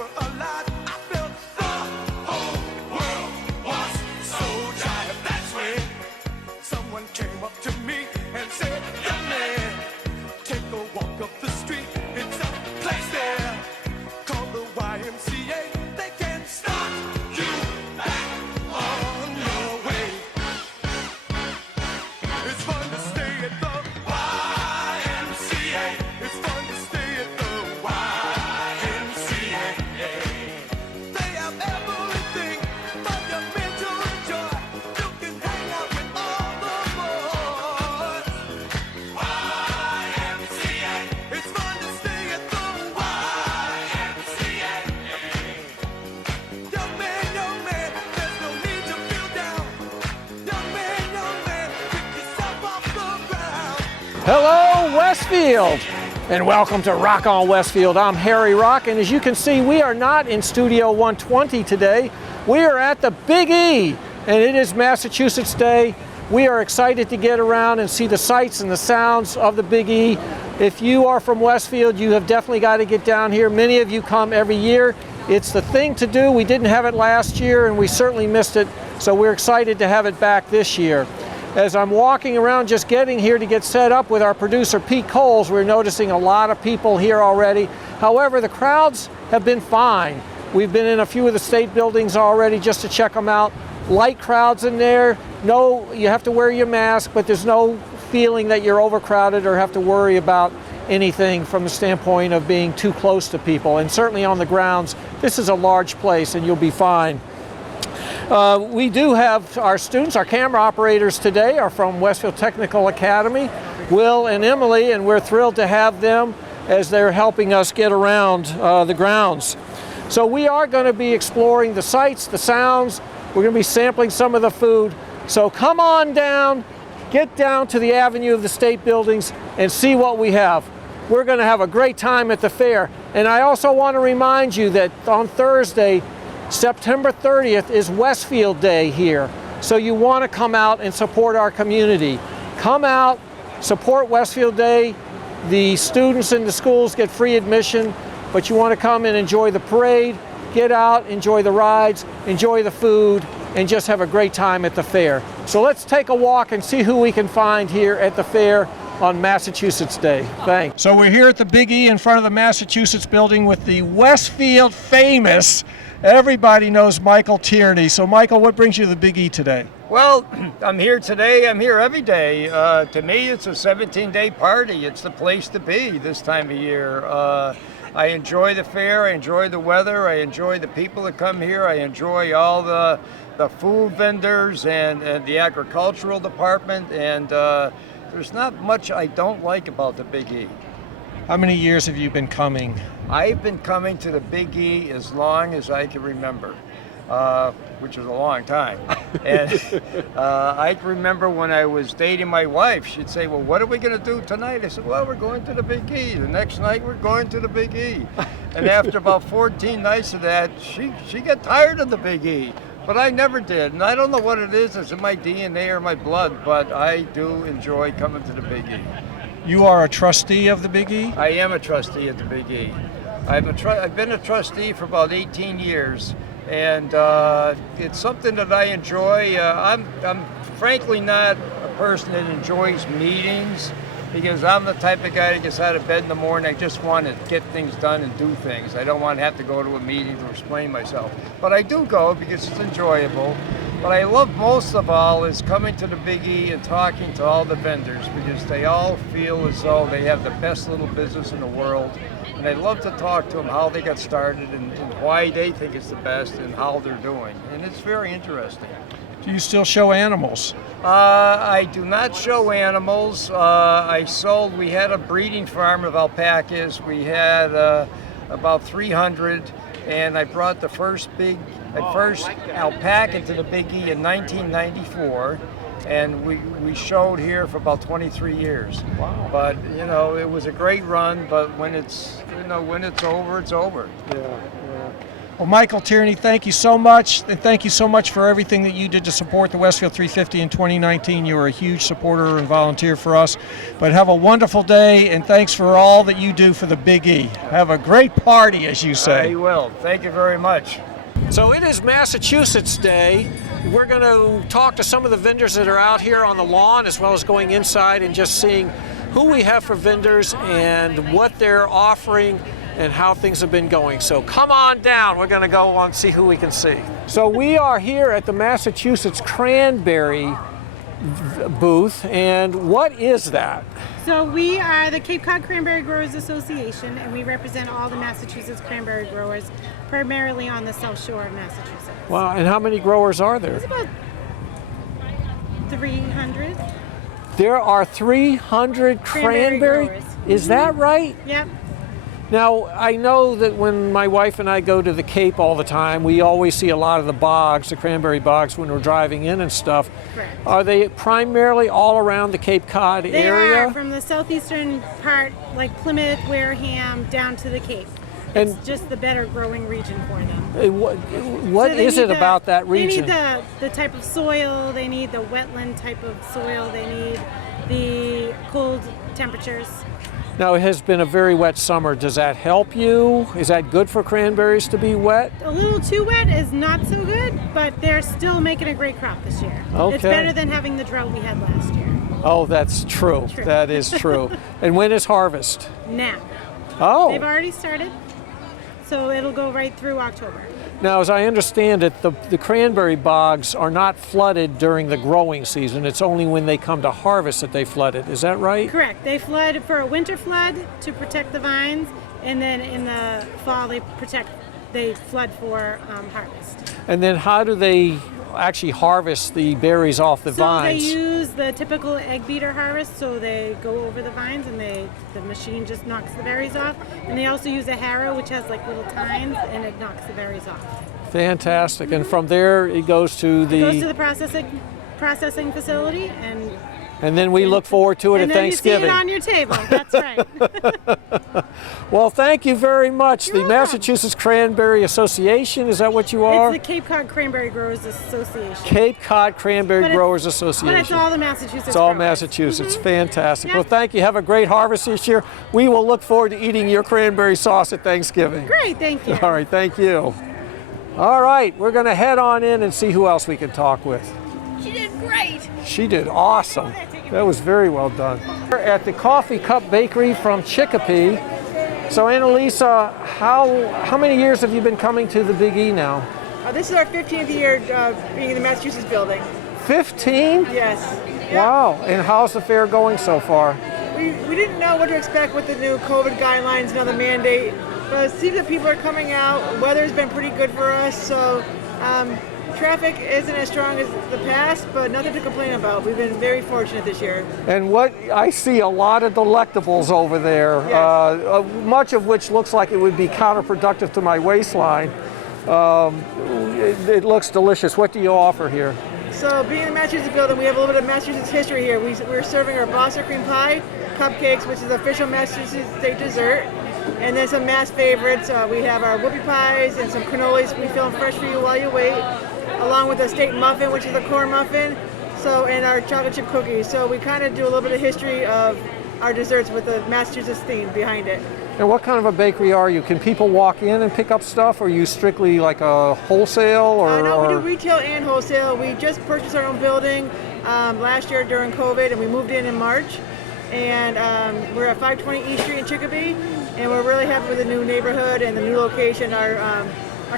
were alive, I felt the whole world was so jive. That's when someone came up to me and said, young man, take a walk up the street. It's a place there called the YMCA. They can start you back on your way. It's fun to stay at the YMCA. It's fun to stay at the YMCA. They have everything for your mental joy. You can hang out with all the boys. YMCA. It's fun to stay at the YMCA. Young man, there's no need to feel down. Young man, pick yourself off the ground. Hello, Westfield, and welcome to Rock on Westfield. I'm Harry Rock, and as you can see, we are not in Studio 120 today. We are at the Big E, and it is Massachusetts Day. We are excited to get around and see the sights and the sounds of the Big E. If you are from Westfield, you have definitely got to get down here. Many of you come every year. It's the thing to do. We didn't have it last year, and we certainly missed it, so we're excited to have it back this year. As I'm walking around just getting here to get set up with our producer Pete Coles, we're noticing a lot of people here already. However, the crowds have been fine. We've been in a few of the state buildings already just to check them out. Light crowds in there. No, you have to wear your mask, but there's no feeling that you're overcrowded or have to worry about anything from the standpoint of being too close to people. And certainly on the grounds, this is a large place and you'll be fine. We do have our students, our camera operators today are from Westfield Technical Academy, Will and Emily, and we're thrilled to have them as they're helping us get around the grounds. So we are going to be exploring the sights, the sounds, we're going to be sampling some of the food. So come on down, get down to the avenue of the state buildings and see what we have. We're going to have a great time at the fair. And I also want to remind you that on Thursday, September 30th is Westfield Day here. So you want to come out and support our community. Come out, support Westfield Day. The students in the schools get free admission, but you want to come and enjoy the parade, get out, enjoy the rides, enjoy the food, and just have a great time at the fair. So let's take a walk and see who we can find here at the fair on Massachusetts Day. Thanks. So we're here at the Big E in front of the Massachusetts building with the Westfield famous, everybody knows Michael Tierney. So Michael, what brings you to the Big E today? Well, I'm here today, I'm here every day. To me, it's a 17-day party. It's the place to be this time of year. I enjoy the fair, I enjoy the weather, I enjoy the people that come here, I enjoy all the food vendors and the agricultural department, and there's not much I don't like about the Big E. How many years have you been coming? I've been coming to the Big E as long as I can remember, which is a long time. And I can remember when I was dating my wife, she'd say, well, what are we going to do tonight? I said, well, we're going to the Big E. The next night, we're going to the Big E. And after about 14 nights of that, she got tired of the Big E. But I never did. And I don't know what it is. It's in my DNA or my blood, but I do enjoy coming to the Big E. You are a trustee of the Big E? I am a trustee at the Big E. I've been a trustee for about 18 years, and it's something that I enjoy. I'm frankly not a person that enjoys meetings, because I'm the type of guy that gets out of bed in the morning. I just want to get things done and do things. I don't want to have to go to a meeting to explain myself. But I do go because it's enjoyable. What I love most of all is coming to the Big E and talking to all the vendors, because they all feel as though they have the best little business in the world. And I love to talk to them how they got started and why they think it's the best and how they're doing. And it's very interesting. Do you still show animals? I do not show animals. We had a breeding farm of alpacas. We had about 300, and I brought the first alpaca to the Big E in 1994, and we showed here for about 23 years. Wow. But it was a great run. But when it's over, it's over. Yeah. Well, Michael Tierney, thank you so much, and thank you so much for everything that you did to support the Westfield 350 in 2019. You were a huge supporter and volunteer for us. But have a wonderful day, and thanks for all that you do for the Big E. Have a great party, as you say. I will. Thank you very much. So it is Massachusetts Day. We're going to talk to some of the vendors that are out here on the lawn, as well as going inside and just seeing who we have for vendors and what they're offering and how things have been going. So come on down. We're going to go and see who we can see. So we are here at the Massachusetts Cranberry booth, and what is that? So we are the Cape Cod Cranberry Growers Association, and we represent all the Massachusetts cranberry growers, primarily on the South Shore of Massachusetts. Wow, and how many growers are there? It's about 300. There are 300 cranberry growers. Is that right? Yep. Now, I know that when my wife and I go to the Cape all the time, we always see a lot of the bogs, the cranberry bogs, when we're driving in and stuff. Correct. Are they primarily all around the Cape Cod They area? are from the southeastern part, like Plymouth, Wareham, down to the Cape. And It's just the better growing region for them. What So they is need it about that region? They need the type of soil, they need the wetland type of soil, they need the cold temperatures. Now, it has been a very wet summer. Does that help you? Is that good for cranberries to be wet? A little too wet is not so good, but they're still making a great crop this year. Okay. It's better than having the drought we had last year. Oh, that's true. True. That is true. And when is harvest? Now, Oh. they've already started, so it'll go right through October. Now, as I understand it, the cranberry bogs are not flooded during the growing season. It's only when they come to harvest that they flood it. Is that right? Correct. They flood for a winter flood to protect the vines, and then in the fall they flood for harvest. And then how do they actually harvest the berries off the So vines? they use the typical egg beater harvest, so they go over the vines and the machine just knocks the berries off. And they also use a harrow, which has like little tines, and it knocks the berries off. Fantastic. And from there it goes to the... It goes to the processing facility, and then we look forward to it at and then Thanksgiving. you see it on your table. That's right. Well, thank you very much. You're the welcome. Massachusetts Cranberry Association, is that what you are? It's the Cape Cod Cranberry Growers Association. Cape Cod Cranberry But it's- Growers Association. But it's all the Massachusetts It's all growers. Massachusetts. Mhm. Fantastic. Yeah. Well, thank you. Have a great harvest this year. We will look forward to eating your cranberry sauce at Thanksgiving. Great, thank you. All right, thank you. All right, we're going to head on in and see who else we can talk with. She did great. She did awesome. That was very well done. We're at the Coffee Cup Bakery from Chicopee. So, Annalisa, how many years have you been coming to the Big E now? This is our 15th year being in the Massachusetts building. 15? Yes. Wow. And how's the fair going so far? We didn't know what to expect with the new COVID guidelines and other mandate, but it seems that people are coming out. Weather's been pretty good for us, so traffic isn't as strong as the past, but nothing to complain about. We've been very fortunate this year. And what I see a lot of delectables over there, Yes. much of which looks like it would be counterproductive to my waistline. It looks delicious. What do you offer here? So being in the Massachusetts building, we have a little bit of Massachusetts history here. We're serving our Boston cream pie, cupcakes, which is the official Massachusetts state dessert, and then some mass favorites. We have our whoopie pies and some cannolis. We fill them fresh for you while you wait, along with a state muffin, which is a corn muffin, and our chocolate chip cookies. So we kind of do a little bit of history of our desserts with the Massachusetts theme behind it. And what kind of a bakery are you? Can people walk in and pick up stuff, or are you strictly like a wholesale? Or, No, we do retail and wholesale. We just purchased our own building last year during COVID, and we moved in March. And we're at 520 East Street in Chicopee, and we're really happy with the new neighborhood and the new location. Our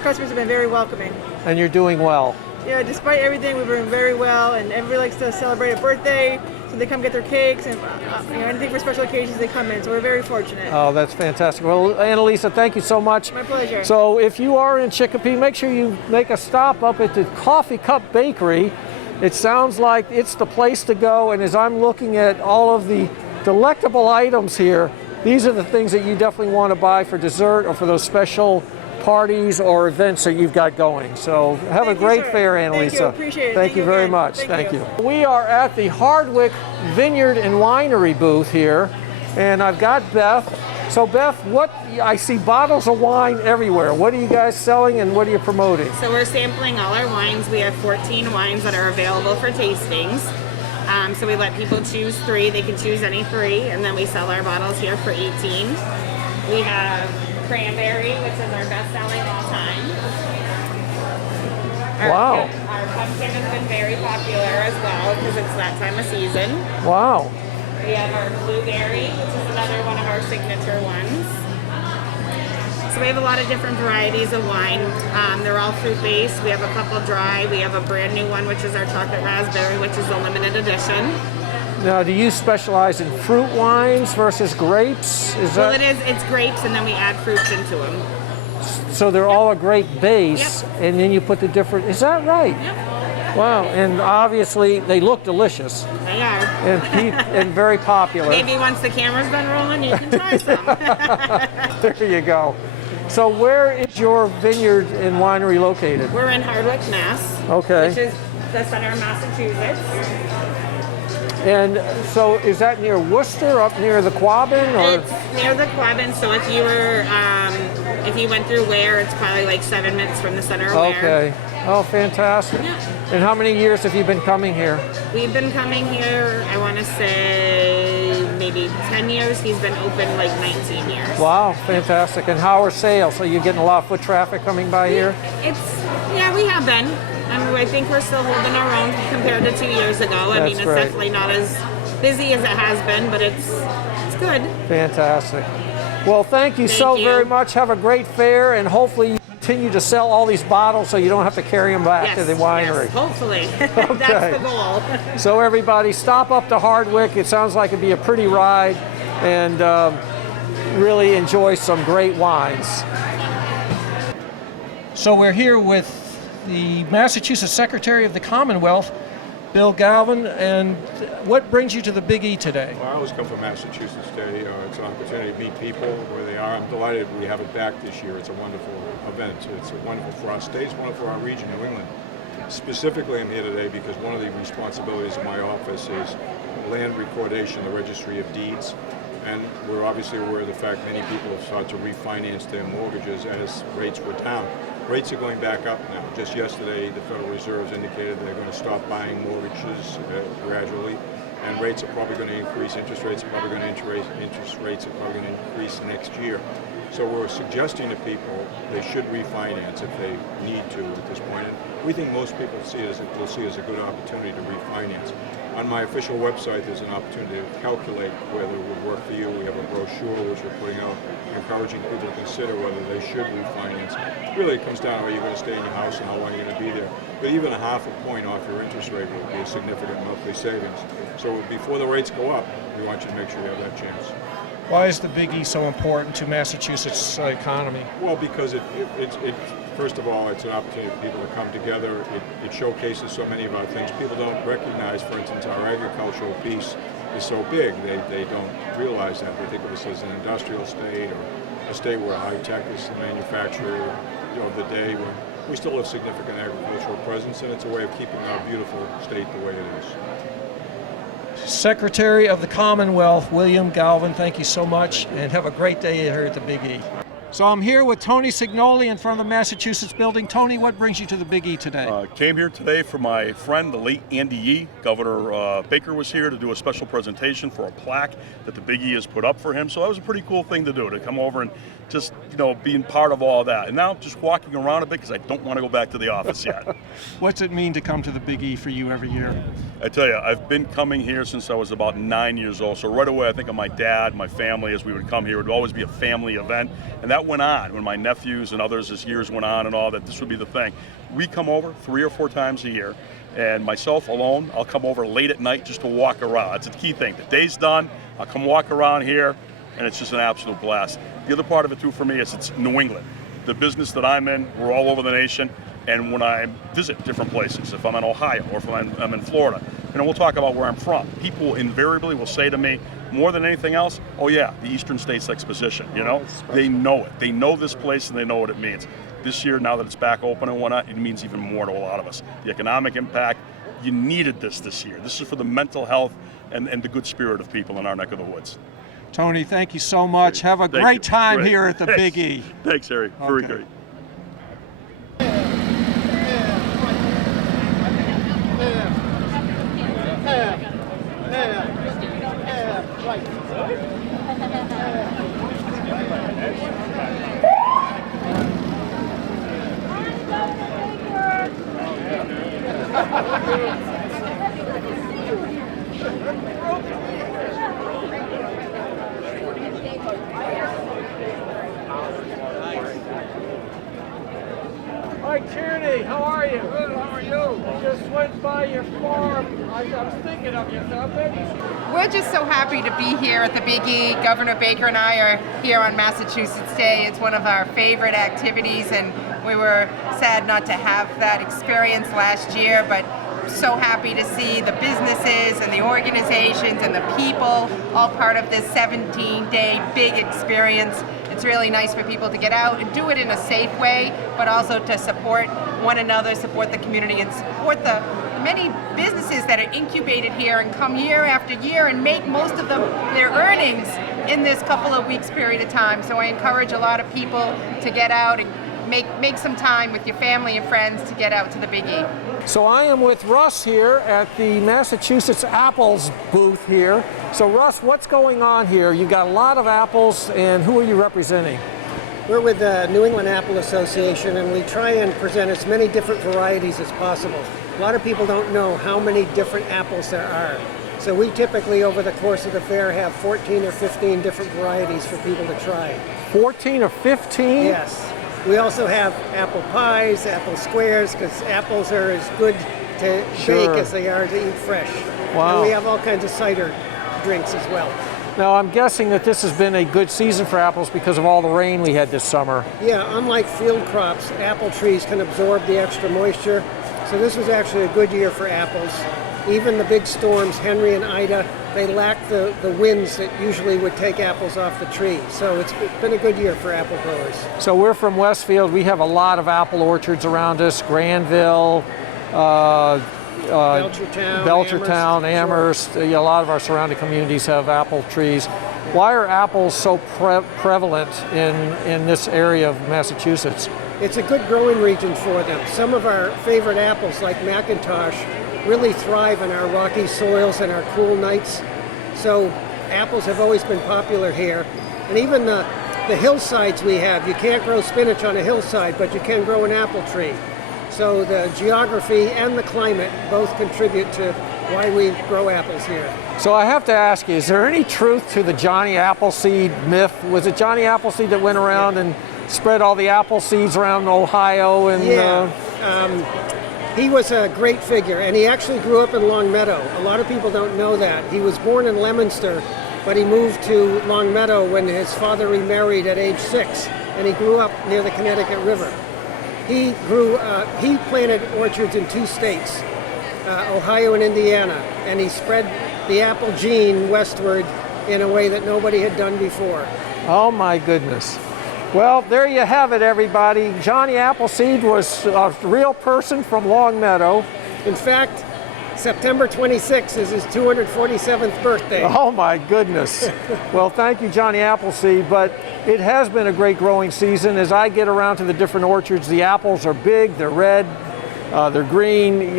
customers have been very welcoming. And you're doing well. Yeah, despite everything, we've been very well, and everybody likes to celebrate a birthday, so they come get their cakes, and anything for special occasions, they come in. So we're very fortunate. Oh, that's fantastic. Well, Annalisa, thank you so much. My pleasure. So if you are in Chicopee, make sure you make a stop up at the Coffee Cup Bakery. It sounds like it's the place to go, and as I'm looking at all of the delectable items here, these are the things that you definitely want to buy for dessert or for those special parties or events that you've got going. So have a Thank you, great sir. fair, Annalisa. Thank you, appreciate it. Thank you very again. much. Thank you. We are at the Hardwick Vineyard and Winery booth here, and I've got Beth. So Beth, I see bottles of wine everywhere. What are you guys selling and what are you promoting? So we're sampling all our wines. We have 14 wines that are available for tastings. So we let people choose 3. They can choose any 3, and then we sell our bottles here for 18. We have cranberry, which is our best-selling all time. Wow. Our pumpkin has been very popular as well because it's that time of season. Wow. We have our blueberry, which is another one of our signature ones. So we have a lot of different varieties of wine. They're all fruit-based. We have a couple dry. We have a brand new one, which is our chocolate raspberry, which is a limited edition. Now, do you specialize in fruit wines versus grapes? Well, it's grapes, and then we add fruits into them. So they're all a grape base, and then you put the different, is that right? Yep. Wow, and obviously they look delicious. They are. And very popular. Maybe once the camera's been rolling, you can try some. There you go. So where is your vineyard and winery located? We're in Hardwick, Mass. Okay. Which is the center of Massachusetts. And so is that near Worcester, up near the Quabbin? Or? It's near the Quabbin, so if you were, if you went through Ware, it's probably like 7 minutes from the center of Ware. Okay. Oh, fantastic. Yeah. And how many years have you been coming here? We've been coming here, I want to say maybe 10 years. He's been open like 19 years. Wow, fantastic. And how are sales? Are you getting a lot of foot traffic coming by here? Yeah, we have been. I think we're still holding our own compared to 2 years ago. That's it's great. definitely not as busy as it has been, but it's good. Fantastic. Well, thank you so very much. Have a great fair, and hopefully you continue to sell all these bottles so you don't have to carry them back to the winery. Yes, hopefully. That's the goal. So everybody, stop up to Hardwick. It sounds like it'd be a pretty ride, and really enjoy some great wines. So we're here with the Massachusetts Secretary of the Commonwealth, Bill Galvin, and what brings you to the Big E today? Well, I always come from Massachusetts Day. It's an opportunity to meet people where they are. I'm delighted we have it back this year. It's a wonderful event. It's wonderful for our state, it's wonderful for our region, New England. Specifically, I'm here today because one of the responsibilities of my office is land recordation, the Registry of Deeds. And we're obviously aware of the fact many people have started to refinance their mortgages as rates were down. Rates are going back up now. Just yesterday, the Federal Reserve indicated they're going to stop buying mortgages gradually, and rates are probably going to increase. Interest rates are probably going to increase next year. So we're suggesting to people they should refinance if they need to at this point. And we think most people will see it as a good opportunity to refinance. On my official website, there's an opportunity to calculate whether it would work for you. We have a brochure which we're putting out, encouraging people to consider whether they should refinance. Really, it comes down to are you going to stay in your house and how long you're going to be there. But even a half a point off your interest rate would be a significant monthly savings. So before the rates go up, we want you to make sure you have that chance. Why is the Big E so important to Massachusetts' economy? Well, because first of all, it's an opportunity for people to come together. It showcases so many of our things. People don't recognize, for instance, our agricultural piece is so big. They don't realize that. They think of us as an industrial state or a state where high tech is the manufacturer of the day. We still have significant agricultural presence, and it's a way of keeping our beautiful state the way it is. Secretary of the Commonwealth, William Galvin, thank you so much, and have a great day here at the Big E. So I'm here with Tony Signoli in front of the Massachusetts building. Tony, what brings you to the Big E today? Came here today for my friend, the late Andy Yee. Governor Baker was here to do a special presentation for a plaque that the Big E has put up for him. So that was a pretty cool thing to do, to come over and just, being part of all that. And now just walking around a bit because I don't want to go back to the office yet. What's it mean to come to the Big E for you every year? I tell you, I've been coming here since I was about 9 years old. So right away, I think of my dad, my family, as we would come here. It would always be a family event. And that went on when my nephews and others, as years went on and all that, this would be the thing. We come over 3 or 4 times a year. And myself alone, I'll come over late at night just to walk around. That's the key thing. The day's done, I'll come walk around here, and it's just an absolute blast. The other part of it, too, for me is it's New England. The business that I'm in, we're all over the nation. And when I visit different places, if I'm in Ohio or if I'm in Florida, we'll talk about where I'm from. People invariably will say to me, more than anything else, oh yeah, the Eastern States Exposition, They know it. They know this place and they know what it means. This year, now that it's back open and whatnot, it means even more to a lot of us. The economic impact, you needed this year. This is for the mental health and the good spirit of people in our neck of the woods. Tony, thank you so much. Have a Thank great you. time Great. here at the Big E. Thanks, Harry. Very Okay. great. Hi, Tierney. How are you? Good. How are you? I just went by your farm. I was thinking of you. So I bet you. We're just so happy to be here at the Big E. Governor Baker and I are here on Massachusetts Day. It's one of our favorite activities, and we were sad not to have that experience last year, but so happy to see the businesses and the organizations and the people all part of this 17-day big experience. It's really nice for people to get out and do it in a safe way, but also to support one another, support the community, and support the many businesses that are incubated here and come year after year and make most of their earnings in this couple of weeks period of time. So I encourage a lot of people to get out and make some time with your family and friends to get out to the Big E. So I am with Russ here at the Massachusetts Apples booth here. So Russ, what's going on here? You've got a lot of apples, and who are you representing? We're with the New England Apple Association, and we try and present as many different varieties as possible. A lot of people don't know how many different apples there are. So we typically, over the course of the fair, have 14 or 15 different varieties for people to try. 14 or 15? Yes. We also have apple pies, apple squares, because apples are as good to Sure. bake as they are to eat fresh. Wow. And we have all kinds of cider drinks as well. Now I'm guessing that this has been a good season for apples because of all the rain we had this summer. Yeah, unlike field crops, apple trees can absorb the extra moisture. So this was actually a good year for apples. Even the big storms, Henry and Ida, they lacked the winds that usually would take apples off the tree. So it's been a good year for apple growers. So we're from Westfield. We have a lot of apple orchards around us. Granville, Belchertown, Amherst. A lot of our surrounding communities have apple trees. Why are apples so prevalent in this area of Massachusetts? It's a good growing region for them. Some of our favorite apples, like McIntosh, really thrive in our rocky soils and our cool nights. So apples have always been popular here. And even the hillsides we have, you can't grow spinach on a hillside, but you can grow an apple tree. So the geography and the climate both contribute to why we grow apples here. So I have to ask you, is there any truth to the Johnny Appleseed myth? Was it Johnny Appleseed that went around and spread all the apple seeds around Ohio? And he was a great figure, and he actually grew up in Longmeadow. A lot of people don't know that. He was born in Leominster, but he moved to Longmeadow when his father remarried at age 6, and he grew up near the Connecticut River. He planted orchards in 2 states, Ohio and Indiana, and he spread the apple gene westward in a way that nobody had done before. Oh my goodness. Well, there you have it, everybody. Johnny Appleseed was a real person from Longmeadow. In fact, September 26th is his 247th birthday. Oh my goodness. Well, thank you, Johnny Appleseed, but it has been a great growing season. As I get around to the different orchards, the apples are big, they're red, they're green,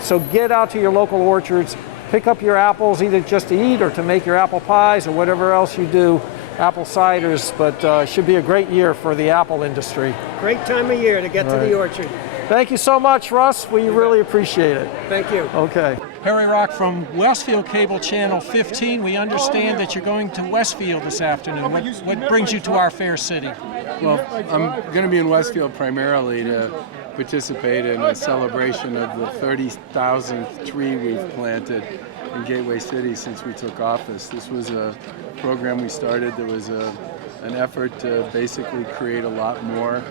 so get out to your local orchards, pick up your apples either just to eat or to make your apple pies or whatever else you do, apple ciders, but should be a great year for the apple industry. Great time of year to get to the orchard. Thank you so much, Russ. We really appreciate it. Thank you. Okay. Harry Rock from Westfield Cable Channel 15. We understand that you're going to Westfield this afternoon. What brings you to our fair city? Well, I'm going to be in Westfield primarily to participate in a celebration of the 30,000th tree we've planted in Gateway City since we took office. This was a program we started that was an effort to basically create a lot more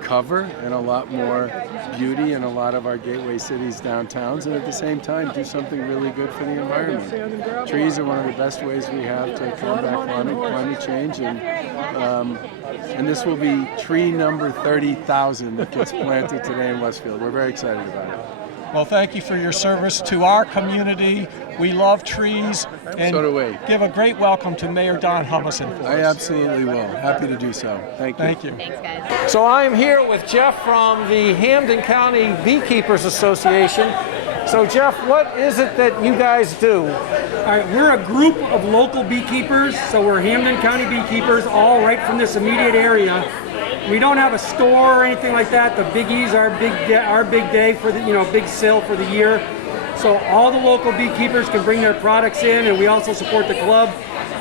cover and a lot more beauty in a lot of our gateway cities downtowns, and at the same time do something really good for the environment. Trees are one of the best ways we have to combat climate change, and this will be tree number 30,000 that gets planted today in Westfield. We're very excited about it. Well, thank you for your service to our community. We love trees. And So do we. give a great welcome to Mayor Don Humison for I us. absolutely will. Happy to do so. Thank you. Thank you. Thanks, guys. So I am here with Jeff from the Hampden County Beekeepers Association. So Jeff, what is it that you guys do? All right, we're a group of local beekeepers, so we're Hampden County beekeepers, all right from this immediate area. We don't have a store or anything like that. The Big E's our big day for the big sale for the year. So all the local beekeepers can bring their products in, and we also support the club.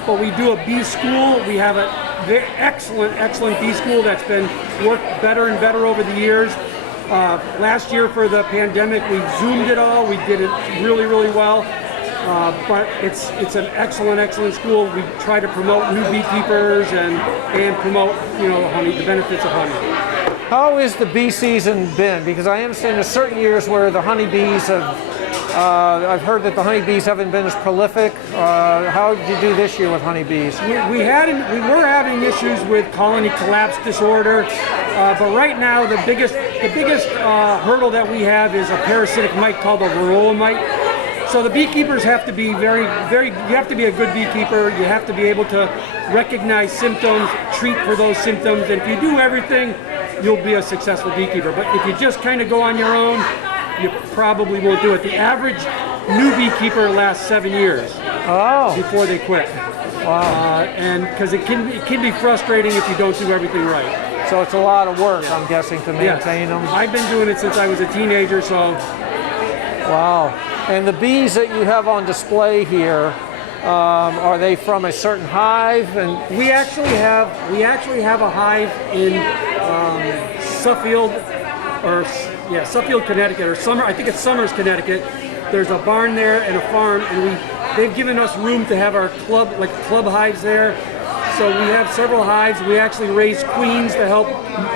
But we do a bee school. We have a very excellent bee school that's been worked better and better over the years. Last year for the pandemic, we Zoomed it all. We did it really well. But it's an excellent school. We try to promote new beekeepers and promote honey, the benefits of honey. How is the bee season been? Because I understand there's certain years where the honeybees have, I've heard that the honeybees haven't been as prolific. How did you do this year with honeybees? We were having issues with colony collapse disorder, but right now the biggest hurdle that we have is a parasitic mite called the varroa mite. So the beekeepers have to be you have to be a good beekeeper. You have to be able to recognize symptoms, treat for those symptoms, and if you do everything, you'll be a successful beekeeper. But if you just kind of go on your own, you probably won't do it. The average new beekeeper lasts 7 years before they quit. Wow. And because it can be frustrating if you don't do everything right. So it's a lot of work, I'm guessing, to maintain them. I've been doing it since I was a teenager, so. Wow. And the bees that you have on display here, are they from a certain hive? And we actually have a hive in Suffield, Connecticut, or I think it's Somers, Connecticut. There's a barn there and a farm, and they've given us room to have our club hives there. So we have several hives. We actually raise queens to help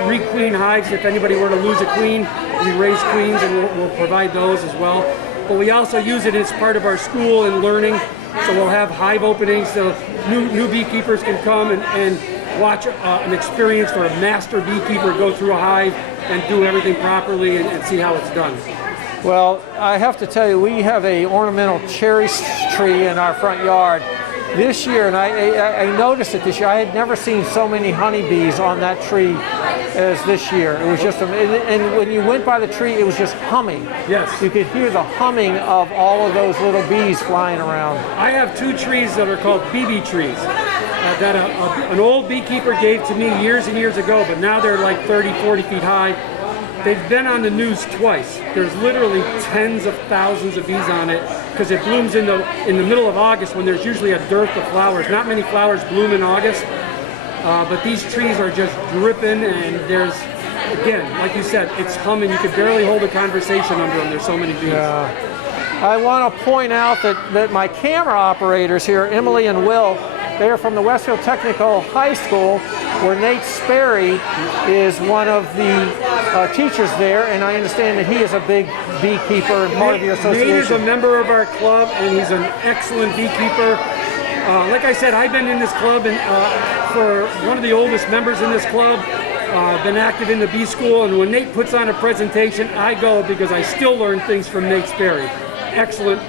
re-queen hives. If anybody were to lose a queen, we raise queens, and we'll provide those as well. But we also use it as part of our school and learning. So we'll have hive openings so new beekeepers can come and watch an experience for a master beekeeper go through a hive and do everything properly and see how it's done. Well, I have to tell you, we have a ornamental cherry tree in our front yard this year, and I noticed it this year. I had never seen so many honeybees on that tree as this year. It was just, and when you went by the tree, it was just humming. Yes. You could hear the humming of all of those little bees flying around. I have 2 trees that are called BB trees that an old beekeeper gave to me years and years ago, but now they're like 30, 40 feet high. They've been on the news twice. There's literally tens of thousands of bees on it because it blooms in the middle of August when there's usually a dearth of flowers. Not many flowers bloom in August, but these trees are just dripping, and there's, again, like you said, it's humming. You could barely hold a conversation under them. There's so many bees. Yeah. I want to point out that my camera operators here, Emily and Will, they are from the Westfield Technical High School, where Nate Sperry is one of the teachers there, and I understand that he is a big beekeeper and part of your association. Nate is a member of our club, and he's an excellent beekeeper. Like I said, I've been in this club and for one of the oldest members in this club. Been active in the bee school, and when Nate puts on a presentation, I go because I still learn things from Nate Sperry. Excellent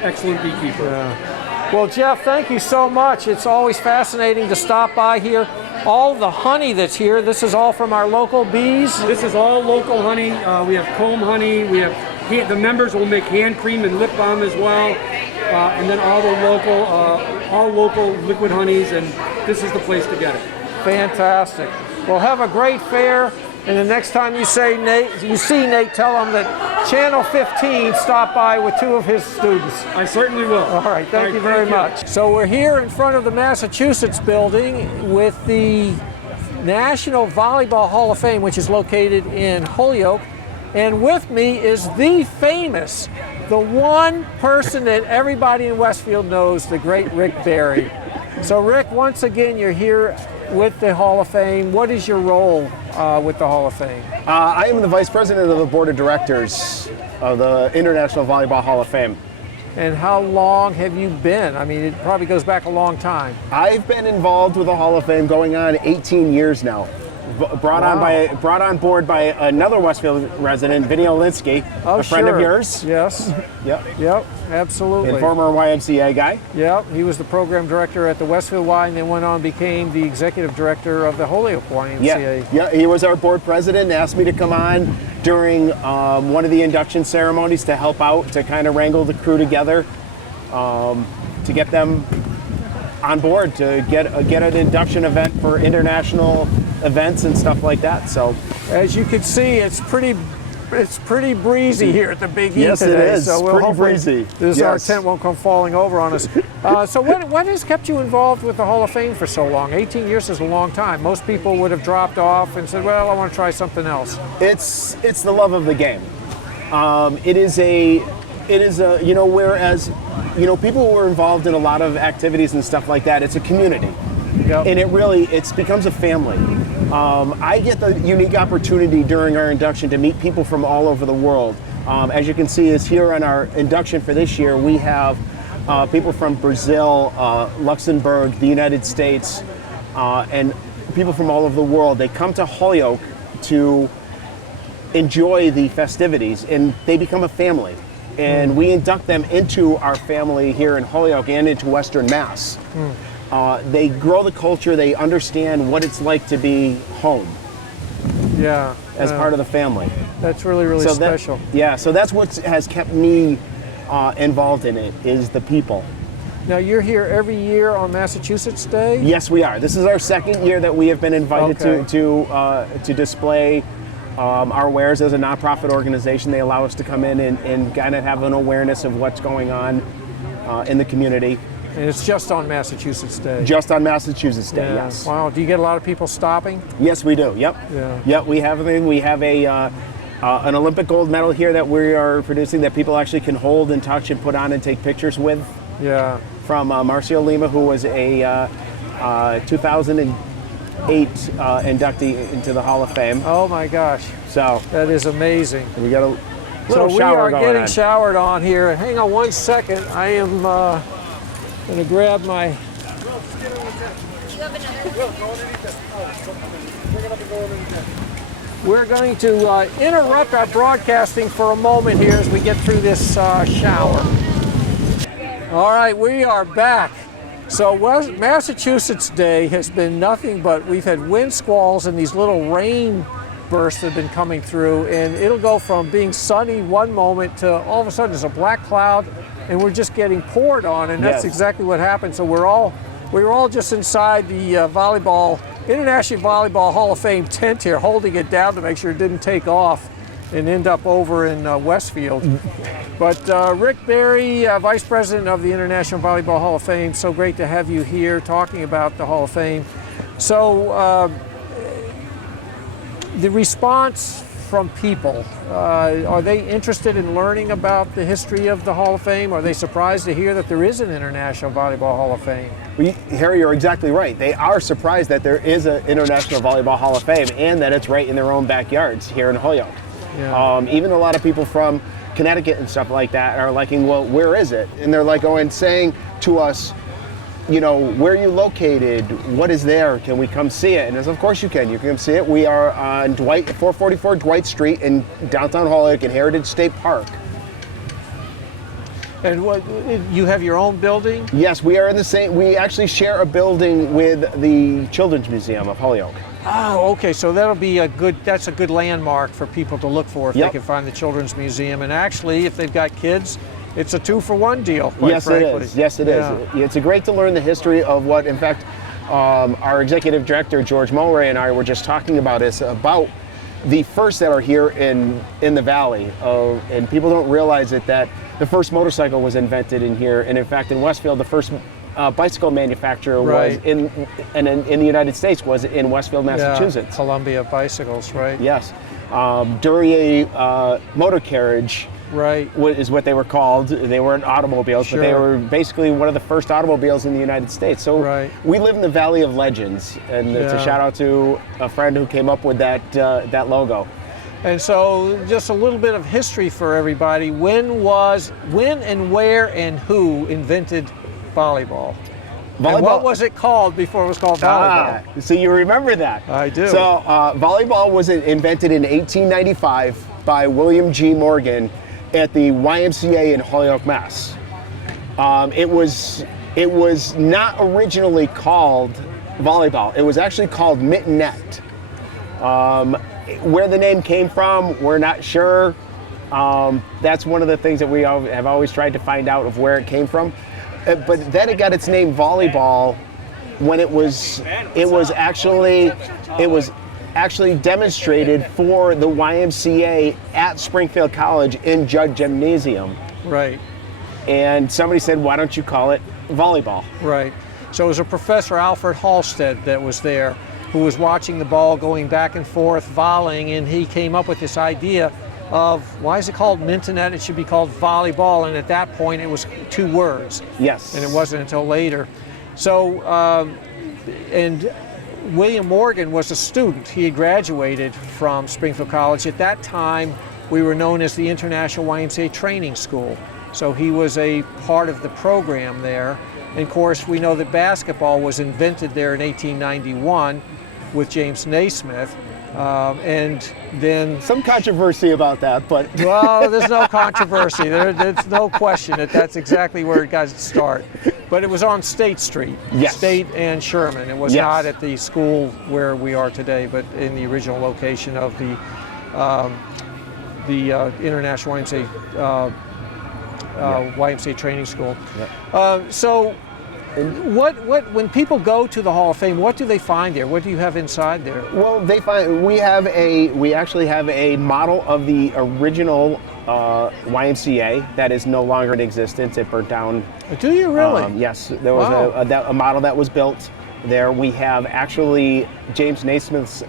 beekeeper. Yeah. Well, Jeff, thank you so much. It's always fascinating to stop by here. All the honey that's here, this is all from our local bees? This is all local honey. We have comb honey. We have the members will make hand cream and lip balm as well, and then all local liquid honeys. And this is the place to get it. Fantastic. Well, have a great fair. And the next time you see Nate, tell him that Channel 15 stopped by with 2 of his students. I certainly will. All right, thank you very much. So we're here in front of the Massachusetts building with the National Volleyball Hall of Fame, which is located in Holyoke. And with me is the famous, the one person that everybody in Westfield knows, the great Rick Barry. So Rick, once again, you're here with the Hall of Fame. What is your role with the Hall of Fame? I am the Vice President of the Board of Directors of the International Volleyball Hall of Fame. And how long have you been? I mean, it probably goes back a long time. I've been involved with the Hall of Fame going on 18 years now. brought on board by another Westfield resident, Vinny Olinsky, a friend of yours. Yes. Yep, absolutely. And former YMCA guy. Yep, he was the program director at the Westfield Y, and then went on and became the executive director of the Holyoke YMCA. Yeah, he was our board president and asked me to come on during one of the induction ceremonies to help out, to kind of wrangle the crew together, to get them on board, to get an induction event for international events and stuff like that. So, as you can see, it's pretty breezy here at the Big E yes, today. It is. So pretty breezy. Our tent won't come falling over on us. So what has kept you involved with the Hall of Fame for so long? 18 years is a long time. Most people would have dropped off and said, well, I want to try something else. It's the love of the game. It is a whereas people who are involved in a lot of activities and stuff like that, it's a community. Yep. And it becomes a family. I get the unique opportunity during our induction to meet people from all over the world. As you can see, is here on our induction for this year, we have people from Brazil, Luxembourg, the United States, and people from all over the world. They come to Holyoke to enjoy the festivities, and they become a family. And we induct them into our family here in Holyoke and into Western Mass. They grow the culture, they understand what it's like to be home. Yeah. As part of the family. That's really special. So that's what has kept me involved in it, is the people. Now, you're here every year on Massachusetts Day? Yes, we are. This is our second year that we have been invited to display our wares as a nonprofit organization. They allow us to come in and kind of have an awareness of what's going on in the community. And it's just on Massachusetts Day? Just on Massachusetts Day, yes. Wow, do you get a lot of people stopping? Yes, we do, yep. Yeah. Yep, we have an Olympic gold medal here that we are producing that people actually can hold and touch and put on and take pictures with. Yeah. From Marcio Lima, who was a 2008 inductee into the Hall of Fame. Oh my gosh. So that is amazing. We got a little shower going on. So we are getting showered on here. Hang on one second. I am going to grab my... We're going to interrupt our broadcasting for a moment here as we get through this shower. All right, we are back. So Massachusetts Day has been nothing but, we've had wind squalls and these little rain bursts that have been coming through, and it'll go from being sunny one moment to all of a sudden there's a black cloud and we're just getting poured on, and that's exactly what happened. So we were all just inside the International Volleyball Hall of Fame tent here, holding it down to make sure it didn't take off and end up over in Westfield. But Rick Berry, Vice President of the International Volleyball Hall of Fame, so great to have you here talking about the Hall of Fame. So the response from people, are they interested in learning about the history of the Hall of Fame? Are they surprised to hear that there is an International Volleyball Hall of Fame? Harry, you're exactly right. They are surprised that there is an International Volleyball Hall of Fame and that it's right in their own backyards here in Holyoke. Yeah. Even a lot of people from Connecticut and stuff like that are liking, well, where is it? And they're like saying to us, where are you located? What is there? Can we come see it? And as of course you can. You can come see it. We are on 444 Dwight Street in downtown Holyoke in Heritage State Park. And what, you have your own building? Yes, we are in the same. We actually share a building with the Children's Museum of Holyoke. Oh, okay. So that's a good landmark for people to look for if they can find the Children's Museum. And actually, if they've got kids, it's a 2-for-1 deal, quite frankly. It is. Yes, it is. It's great to learn the history of what, in fact, our executive director, George Mulray, and I were just talking about is about the first that are here in the valley. And people don't realize it, that the first motorcycle was invented in here. And in fact, in Westfield, the first bicycle manufacturer was in the United States was in Westfield, Massachusetts. Yeah, Columbia Bicycles, right? Yes. During a motor carriage, is what they were called. They weren't automobiles, but they were basically one of the first automobiles in the United States. So we live in the Valley of Legends, and it's a shout out to a friend who came up with that logo. And so just a little bit of history for everybody. When and where and who invented volleyball? And what was it called before it was called volleyball? So you remember that? I do. So volleyball was invented in 1895 by William G. Morgan at the YMCA in Holyoke, Mass. It was not originally called volleyball. It was actually called mittenette. Where the name came from, we're not sure. That's one of the things that we have always tried to find out of where it came from. But then it got its name volleyball when it was actually demonstrated for the YMCA at Springfield College in Judd Gymnasium. Right. And somebody said, why don't you call it volleyball? Right. So it was a Professor Alfred Halstead that was there who was watching the ball going back and forth, volleying, and he came up with this idea of, why is it called mintonette? It should be called volleyball, and at that point it was 2 words. Yes. And it wasn't until later. So, and William Morgan was a student. He had graduated from Springfield College. At that time, we were known as the International YMCA Training School. So he was a part of the program there. And of course, we know that basketball was invented there in 1891 with James Naismith. And then some controversy about that, but well, there's no controversy. There's no question that that's exactly where it got its start. But it was on State Street, yes. State and Sherman. It was yes. not at the school where we are today, but in the original location of the International YMCA YMCA Training School. Yep. So. When people go to the Hall of Fame, what do they find there? What do you have inside there? Well, we actually have a model of the original YMCA that is no longer in existence. It burnt down. Do you really? Yes, there was a model that was built there. We have actually James Naismith's.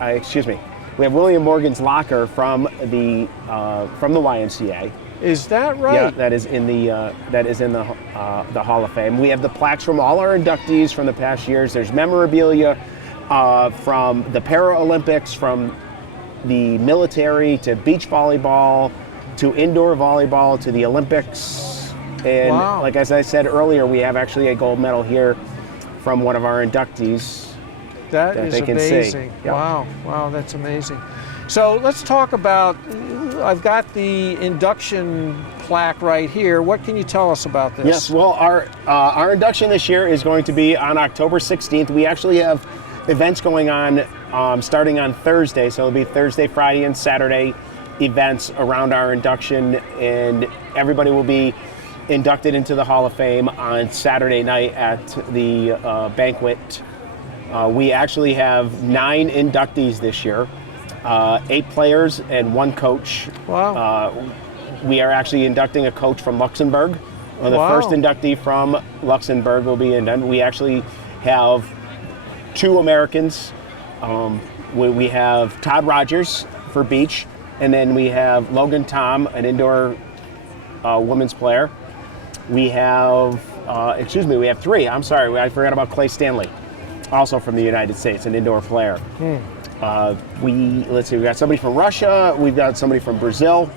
We have William Morgan's locker from the YMCA. Is that right? Yeah, that is in the Hall of Fame. We have the plaques from all our inductees from the past years. There's memorabilia from the Paralympics, from the military to beach volleyball to indoor volleyball to the Olympics. And wow. Like as I said earlier, we have actually a gold medal here from one of our inductees. That is they can amazing. See. Yep. Wow, that's amazing. So let's talk about, I've got the induction plaque right here. What can you tell us about this? Yes, well, our induction this year is going to be on October 16th. We actually have events going on starting on Thursday, so it'll be Thursday, Friday, and Saturday events around our induction, and everybody will be inducted into the Hall of Fame on Saturday night at the banquet. We actually have 9 inductees this year. 8 players and 1 coach. Wow. We are actually inducting a coach from Luxembourg. The first inductee from Luxembourg will be inducted. We actually have 2 Americans. We have Todd Rogers for beach, and then we have Logan Tom, an indoor women's player. We have, we have 3. I'm sorry, I forgot about Clay Stanley, also from the United States, an indoor player. We got somebody from Russia, we've got somebody from Brazil,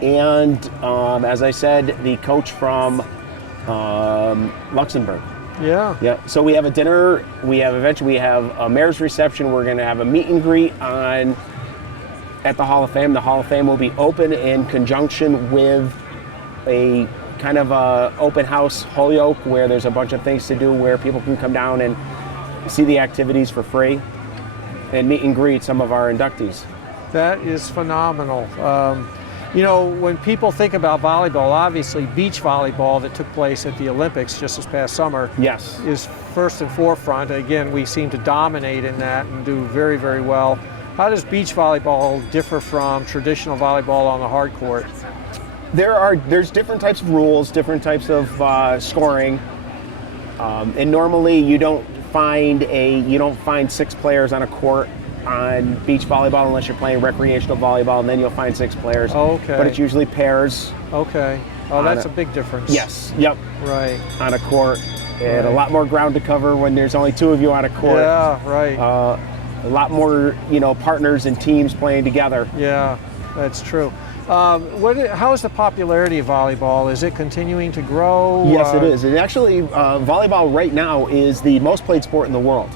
and as I said, the coach from Luxembourg. Yeah. So we have a dinner, we have a mayor's reception, we're going to have a meet and greet at the Hall of Fame. The Hall of Fame will be open in conjunction with a kind of a open house Holyoke, where there's a bunch of things to do where people can come down and see the activities for free and meet and greet some of our inductees. That is phenomenal. When people think about volleyball, obviously beach volleyball that took place at the Olympics just this past summer is first and forefront. Again, we seem to dominate in that and do very, very well. How does beach volleyball differ from traditional volleyball on the hard court? There's different types of rules, different types of scoring, and normally you don't find 6 players on a court on beach volleyball unless you're playing recreational volleyball, and then you'll find 6 players. Okay. But it's usually pairs. Okay. Oh, that's a big difference. Yes. Yep. Right. On a court, and a lot more ground to cover when there's only 2 of you on a court. Yeah. Right. A lot more, partners and teams playing together. Yeah. That's true. How is the popularity of volleyball? Is it continuing to grow? Yes, it is. And actually, volleyball right now is the most played sport in the world.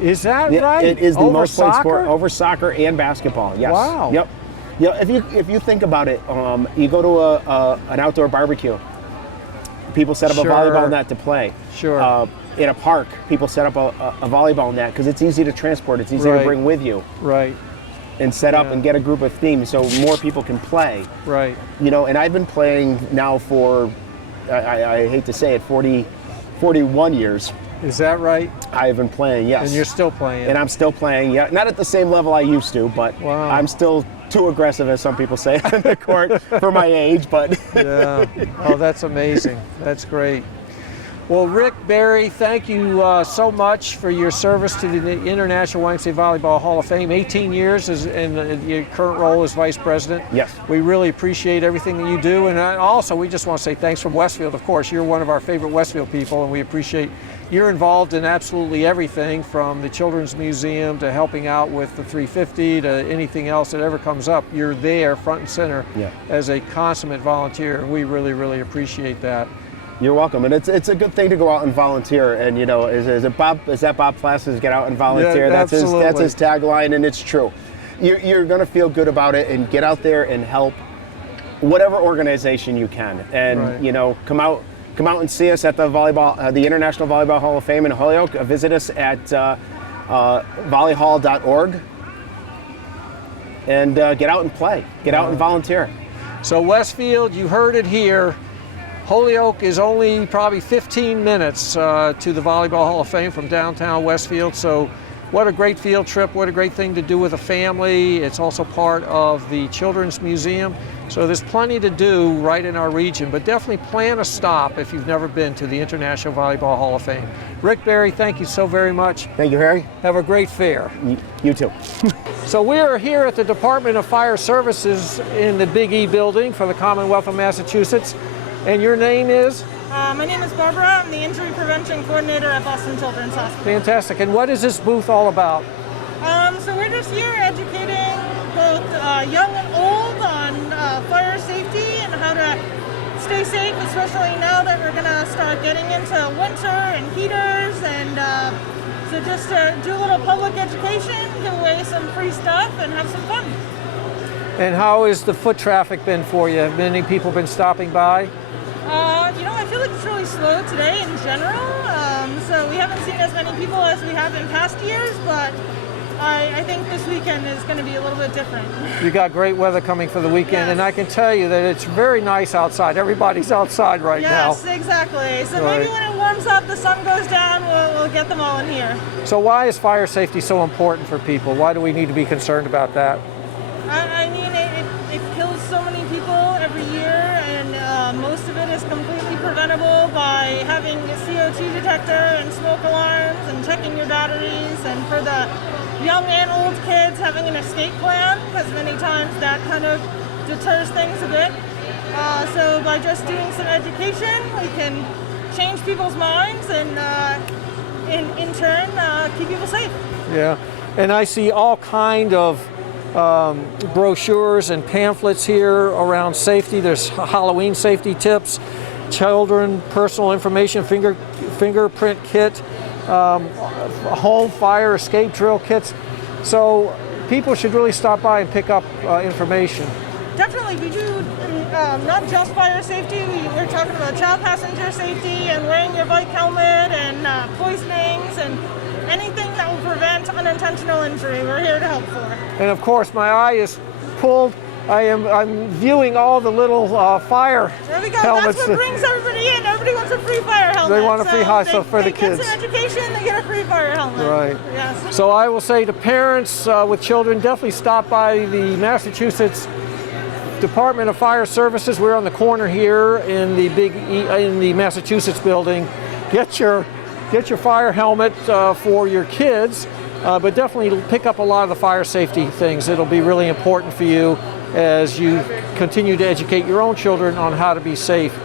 Is that right? It is the Over most played soccer? sport over soccer and basketball. Yes. Wow. Yep. Yeah. If you think about it, you go to an outdoor barbecue. People set up Sure. a volleyball net to play. Sure. In a park, people set up a volleyball net because it's easy to transport. It's easy Right. to bring with you. Right. And set up Yeah. and get a group of teams so more people can play. Right. You know, and I've been playing now for, I hate to say it, 41 years. Is that right? I have been playing, yes. And you're still playing. And I'm still playing, yeah. Not at the same level I used to, but Wow. I'm still too aggressive, as some people say, on the court for my age, but. Yeah. Oh, that's amazing. That's great. Well, Rick Berry, thank you so much for your service to the International YMCA Volleyball Hall of Fame. 18 years in your current role as Vice President. Yes. We really appreciate everything that you do. And also, we just want to say thanks from Westfield. Of course, you're one of our favorite Westfield people, and we appreciate you're involved in absolutely everything from the Children's Museum to helping out with the 350 to anything else that ever comes up. You're there front and center as a consummate volunteer. We really, really appreciate that. You're welcome, and it's a good thing to go out and volunteer. And you know, is that Bob Plass's "Get out and volunteer"? Yeah, that's absolutely. his tagline, and it's true. You're going to feel good about it, and get out there and help whatever organization you can, and Right. you know, come out and see us at the the International Volleyball Hall of Fame in Holyoke. Visit us at volleyhall.org, and get out and play. Get out and volunteer. So Westfield, you heard it here. Holyoke is only probably 15 minutes to the Volleyball Hall of Fame from downtown Westfield. So what a great field trip, what a great thing to do with a family. It's also part of the Children's Museum. So there's plenty to do right in our region, but definitely plan a stop if you've never been to the International Volleyball Hall of Fame. Rick Berry, thank you so very much. Thank you, Harry. Have a great fair. You too. So we are here at the Department of Fire Services in the Big E building for the Commonwealth of Massachusetts. And your name is? My name is Barbara. I'm the Injury Prevention Coordinator at Boston Children's Hospital. Fantastic. And what is this booth all about? So we're just here educating both young and old on fire safety and how to stay safe, especially now that we're going to start getting into winter and heaters. And so just to do a little public education, give away some free stuff, and have some fun. And how has the foot traffic been for you? Have many people been stopping by? You know, I feel like it's really slow today in general. So we haven't seen as many people as we have in past years, but I think this weekend is going to be a little bit different. You got great weather coming for the weekend, and I can tell you that it's very nice outside. Everybody's outside right now. Yes, exactly. So Right. maybe when it warms up, the sun goes down, we'll get them all in here. So why is fire safety so important for people? Why do we need to be concerned about that? I mean, it kills so many people every year, and most of it is completely preventable by having a CO2 detector and smoke alarms and checking your batteries, and for the young and old kids, having an escape plan, because many times that kind of deters things a bit. So by just doing some education, we can change people's minds and in turn keep people safe. Yeah, and I see all kind of brochures and pamphlets here around safety. There's Halloween safety tips, children personal information, fingerprint kit, home fire escape drill kits. So people should really stop by and pick up information. Definitely, we do not just fire safety. We're talking about child passenger safety and wearing your bike helmet and poisonings and anything that will prevent unintentional injury. We're here to help for. And of course, my eye is pulled. I'm viewing all the little fire There we go. helmets. That's what brings everybody in. Everybody wants a free fire helmet. They want a free so for the They kids. get some education, they get a free fire helmet. Right. Yes. So I will say to parents with children, definitely stop by the Massachusetts Department of Fire Services. We're on the corner here in the in the Massachusetts building. Get your fire helmet for your kids, but definitely pick up a lot of the fire safety things. It'll be really important for you as you continue to educate your own children on how to be safe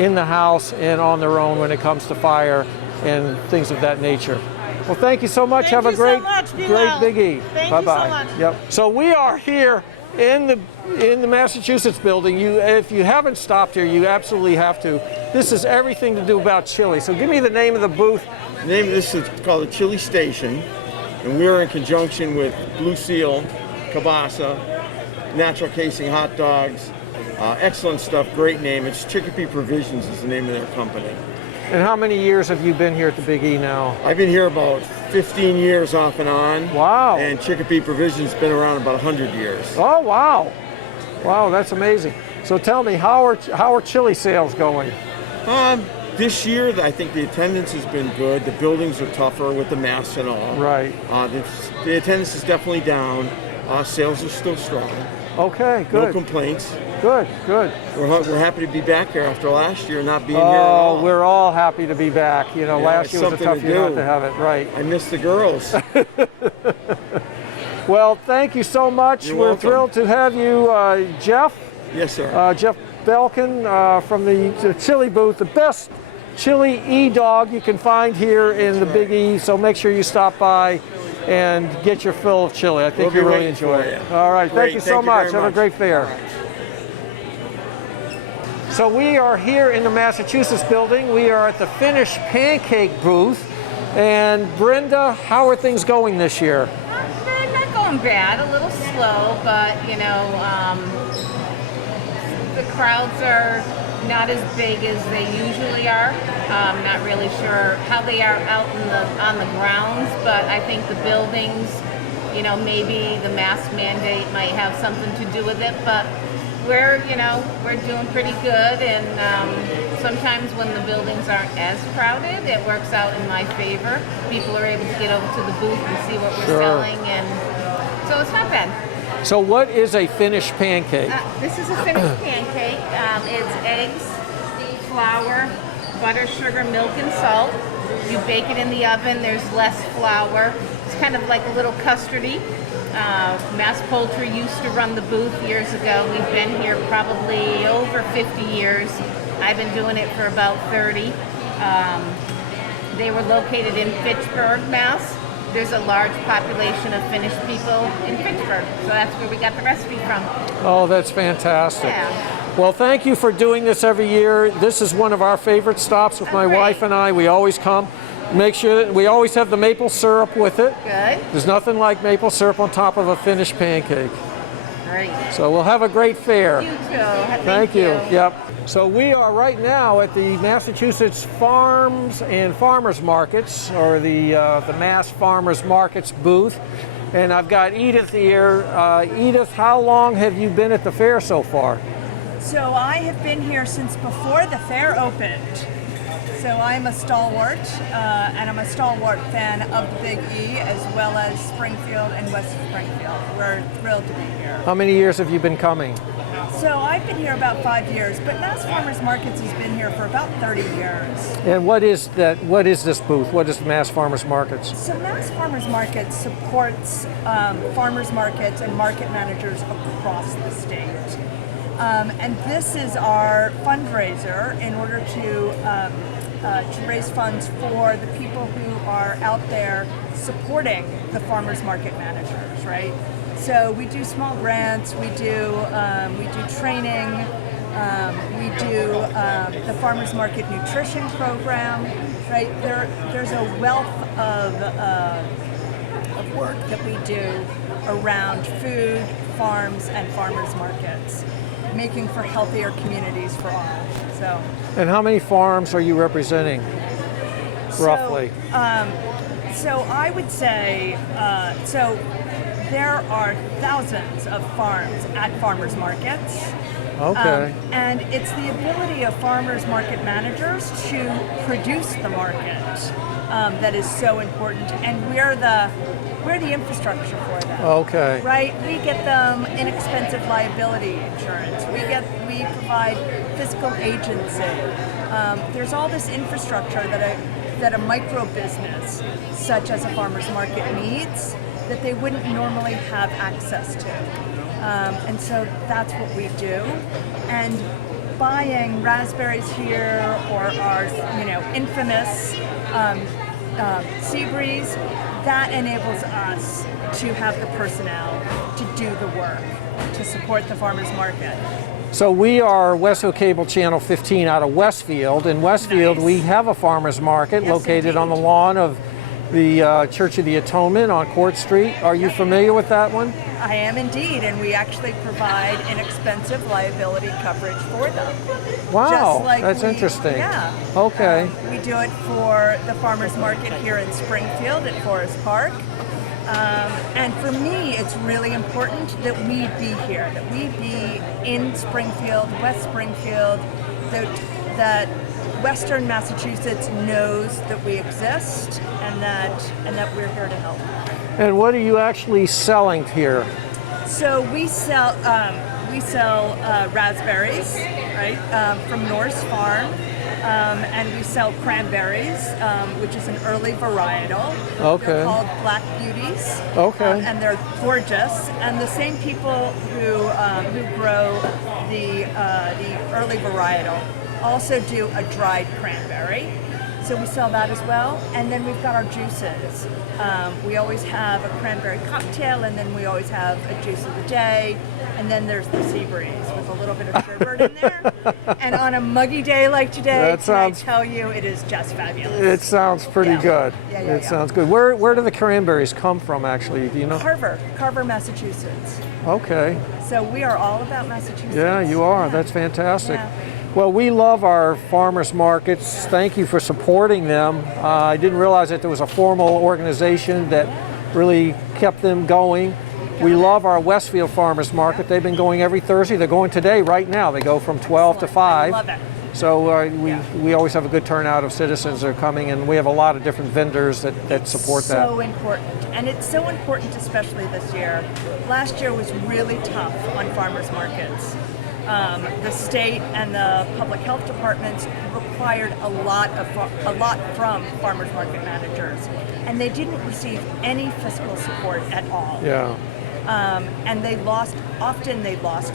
in the house and on their own when it comes to fire and things of that nature. Well, thank you so much. Thank Have a you great, so much. Be great well. Big E. Thank you so Bye-bye. much. Yep. So we are here in the Massachusetts building, if you haven't stopped here, you absolutely have to. This is everything to do about chili. So give me the name of the booth. The name of this is called the Chili Station, and we're in conjunction with Blue Seal, Cabasa, Natural Casing Hot Dogs. Excellent stuff, great name. It's Chicopee Provisions is the name of their company. And how many years have you been here at the Big E now? I've been here about 15 years off and on. Wow. And Chicopee Provisions has been around about 100 years. Oh, wow. Wow, that's amazing. So tell me, how are chili sales going? This year, I think the attendance has been good. The buildings are tougher with the masks and all. Right. The attendance is definitely down. Sales are still strong. Okay, good. No complaints. Good, good. We're happy to be back here after last year not being here at all. Oh, we're all happy to be back. You know, Yeah, last year was a something tough to year not do. to have it. Right. I miss the girls. Well, thank you so much. You're We're welcome. thrilled to have you, Jeff. Yes, sir. Jeff Belkin from the chili booth, the best chili e-dog you can find here in the Big E. So make sure you stop by and get your fill of chili. I think We'll be you'll really waiting enjoy for it. you. All right, Great. thank you so Thank you much. very Have a much. great fair. So we are here in the Massachusetts building. We are at the Finnish pancake booth. And Brenda, how are things going this year? They're not going bad, a little slow, but you know, the crowds are not as big as they usually are. Not really sure how they are out on the grounds, but I think the buildings, you know, maybe the mask mandate might have something to do with it, but we're doing pretty good, and sometimes when the buildings aren't as crowded, it works out in my favor. People are able to get over to the booth and see what we're Sure. selling, and so it's not bad. So what is a Finnish pancake? This is a Finnish pancake. It's eggs, flour, butter, sugar, milk, and salt. You bake it in the oven. There's less flour. It's kind of like a little custardy. Mass Poultry used to run the booth years ago. We've been here probably over 50 years. I've been doing it for about 30. They were located in Fitchburg, Mass. There's a large population of Finnish people in Fitchburg, so that's where we got the recipe from. Oh, that's fantastic. Yeah. Well, thank you for doing this every year. This is one of our favorite stops with my wife and I. We always come. Make sure that we always have the maple syrup with it. Good. There's nothing like maple syrup on top of a Finnish pancake. Great. So we'll have a great fair. You too. Thank you. Yep. So we are right now at the Massachusetts Farms and Farmers Markets, or the Mass Farmers Markets booth. And I've got Edith here. Edith, how long have you been at the fair so far? So I have been here since before the fair opened. So I'm a stalwart, and I'm a stalwart fan of the Big E, as well as Springfield and West Springfield. We're thrilled to be here. How many years have you been coming? So I've been here about 5 years, but Mass Farmers Markets has been here for about 30 years. And what is that? What is this booth? What is Mass Farmers Markets? So Mass Farmers Markets supports farmers markets and market managers across the state. And this is our fundraiser in order to raise funds for the people who are out there supporting the farmers market managers, right? So we do small grants, we do training, we do the farmers market nutrition program, right? There's a wealth of work that we do around food, farms, and farmers markets, making for healthier communities for all. So. And how many farms are you representing, roughly? So I would say, there are thousands of farms at farmers markets. Okay. And it's the ability of farmers market managers to produce the market that is so important, and we're the infrastructure for them. Okay. Right? We get them inexpensive liability insurance. We provide fiscal agency. There's all this infrastructure that a micro business, such as a farmer's market, needs that they wouldn't normally have access to. And so that's what we do. And buying raspberries here, or our infamous sea breeze, that enables us to have the personnel to do the work. to support the farmers market. So we are Westfield Cable Channel 15 out of Westfield. In Westfield, Nice. we have a farmers market Yes, located on the indeed. lawn of the Church of the Atonement on Court Street. Are you familiar with that one? I am indeed, and we actually provide inexpensive liability coverage for them. Wow, Just like that's we- interesting. Yeah. Okay. We do it for the farmers market here in Springfield at Forest Park. And for me, it's really important that we be here, that we be in Springfield, West Springfield, that Western Massachusetts knows that we exist and that we're here to help. And what are you actually selling here? So we sell raspberries, right, from Norse Farm. And we sell cranberries, which is an early varietal. Okay. They're called Black Beauties. Okay. And they're gorgeous. And the same people who grow the early varietal also do a dried cranberry. So we sell that as well. And then we've got our juices. We always have a cranberry cocktail, and then we always have a juice of the day. And then there's the sea breeze with a little bit of sherbet in there. And on a muggy day like today, I tell you, it is just fabulous. It sounds pretty good. Yeah, It sounds good. Where do the cranberries come from, actually? Do you know? Carver, Massachusetts. Okay. So we are all about Massachusetts. Yeah, you are. That's fantastic. Yeah. Well, we love our farmers markets. Thank you for supporting them. I didn't realize that there was a formal organization that really kept them going. We love our Westfield Farmers Market. They've been going every Thursday. They're going today, right now. They go from 12 to 5. I love it. So we always have a good turnout of citizens that are coming, and we have a lot of different vendors that support that. So important. And it's so important, especially this year. Last year was really tough on farmers markets. The state and the public health departments required a lot from farmers market managers, and they didn't receive any fiscal support at all. Yeah. And they lost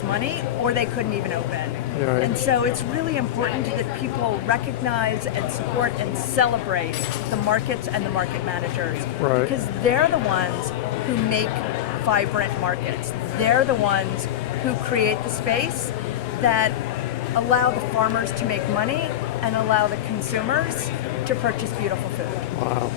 money, or they couldn't even open. Right. And so it's really important that people recognize and support and celebrate the markets and the market managers. Right. Because they're the ones who make vibrant markets. They're the ones who create the space that allow the farmers to make money and allow the consumers to purchase beautiful food. Wow.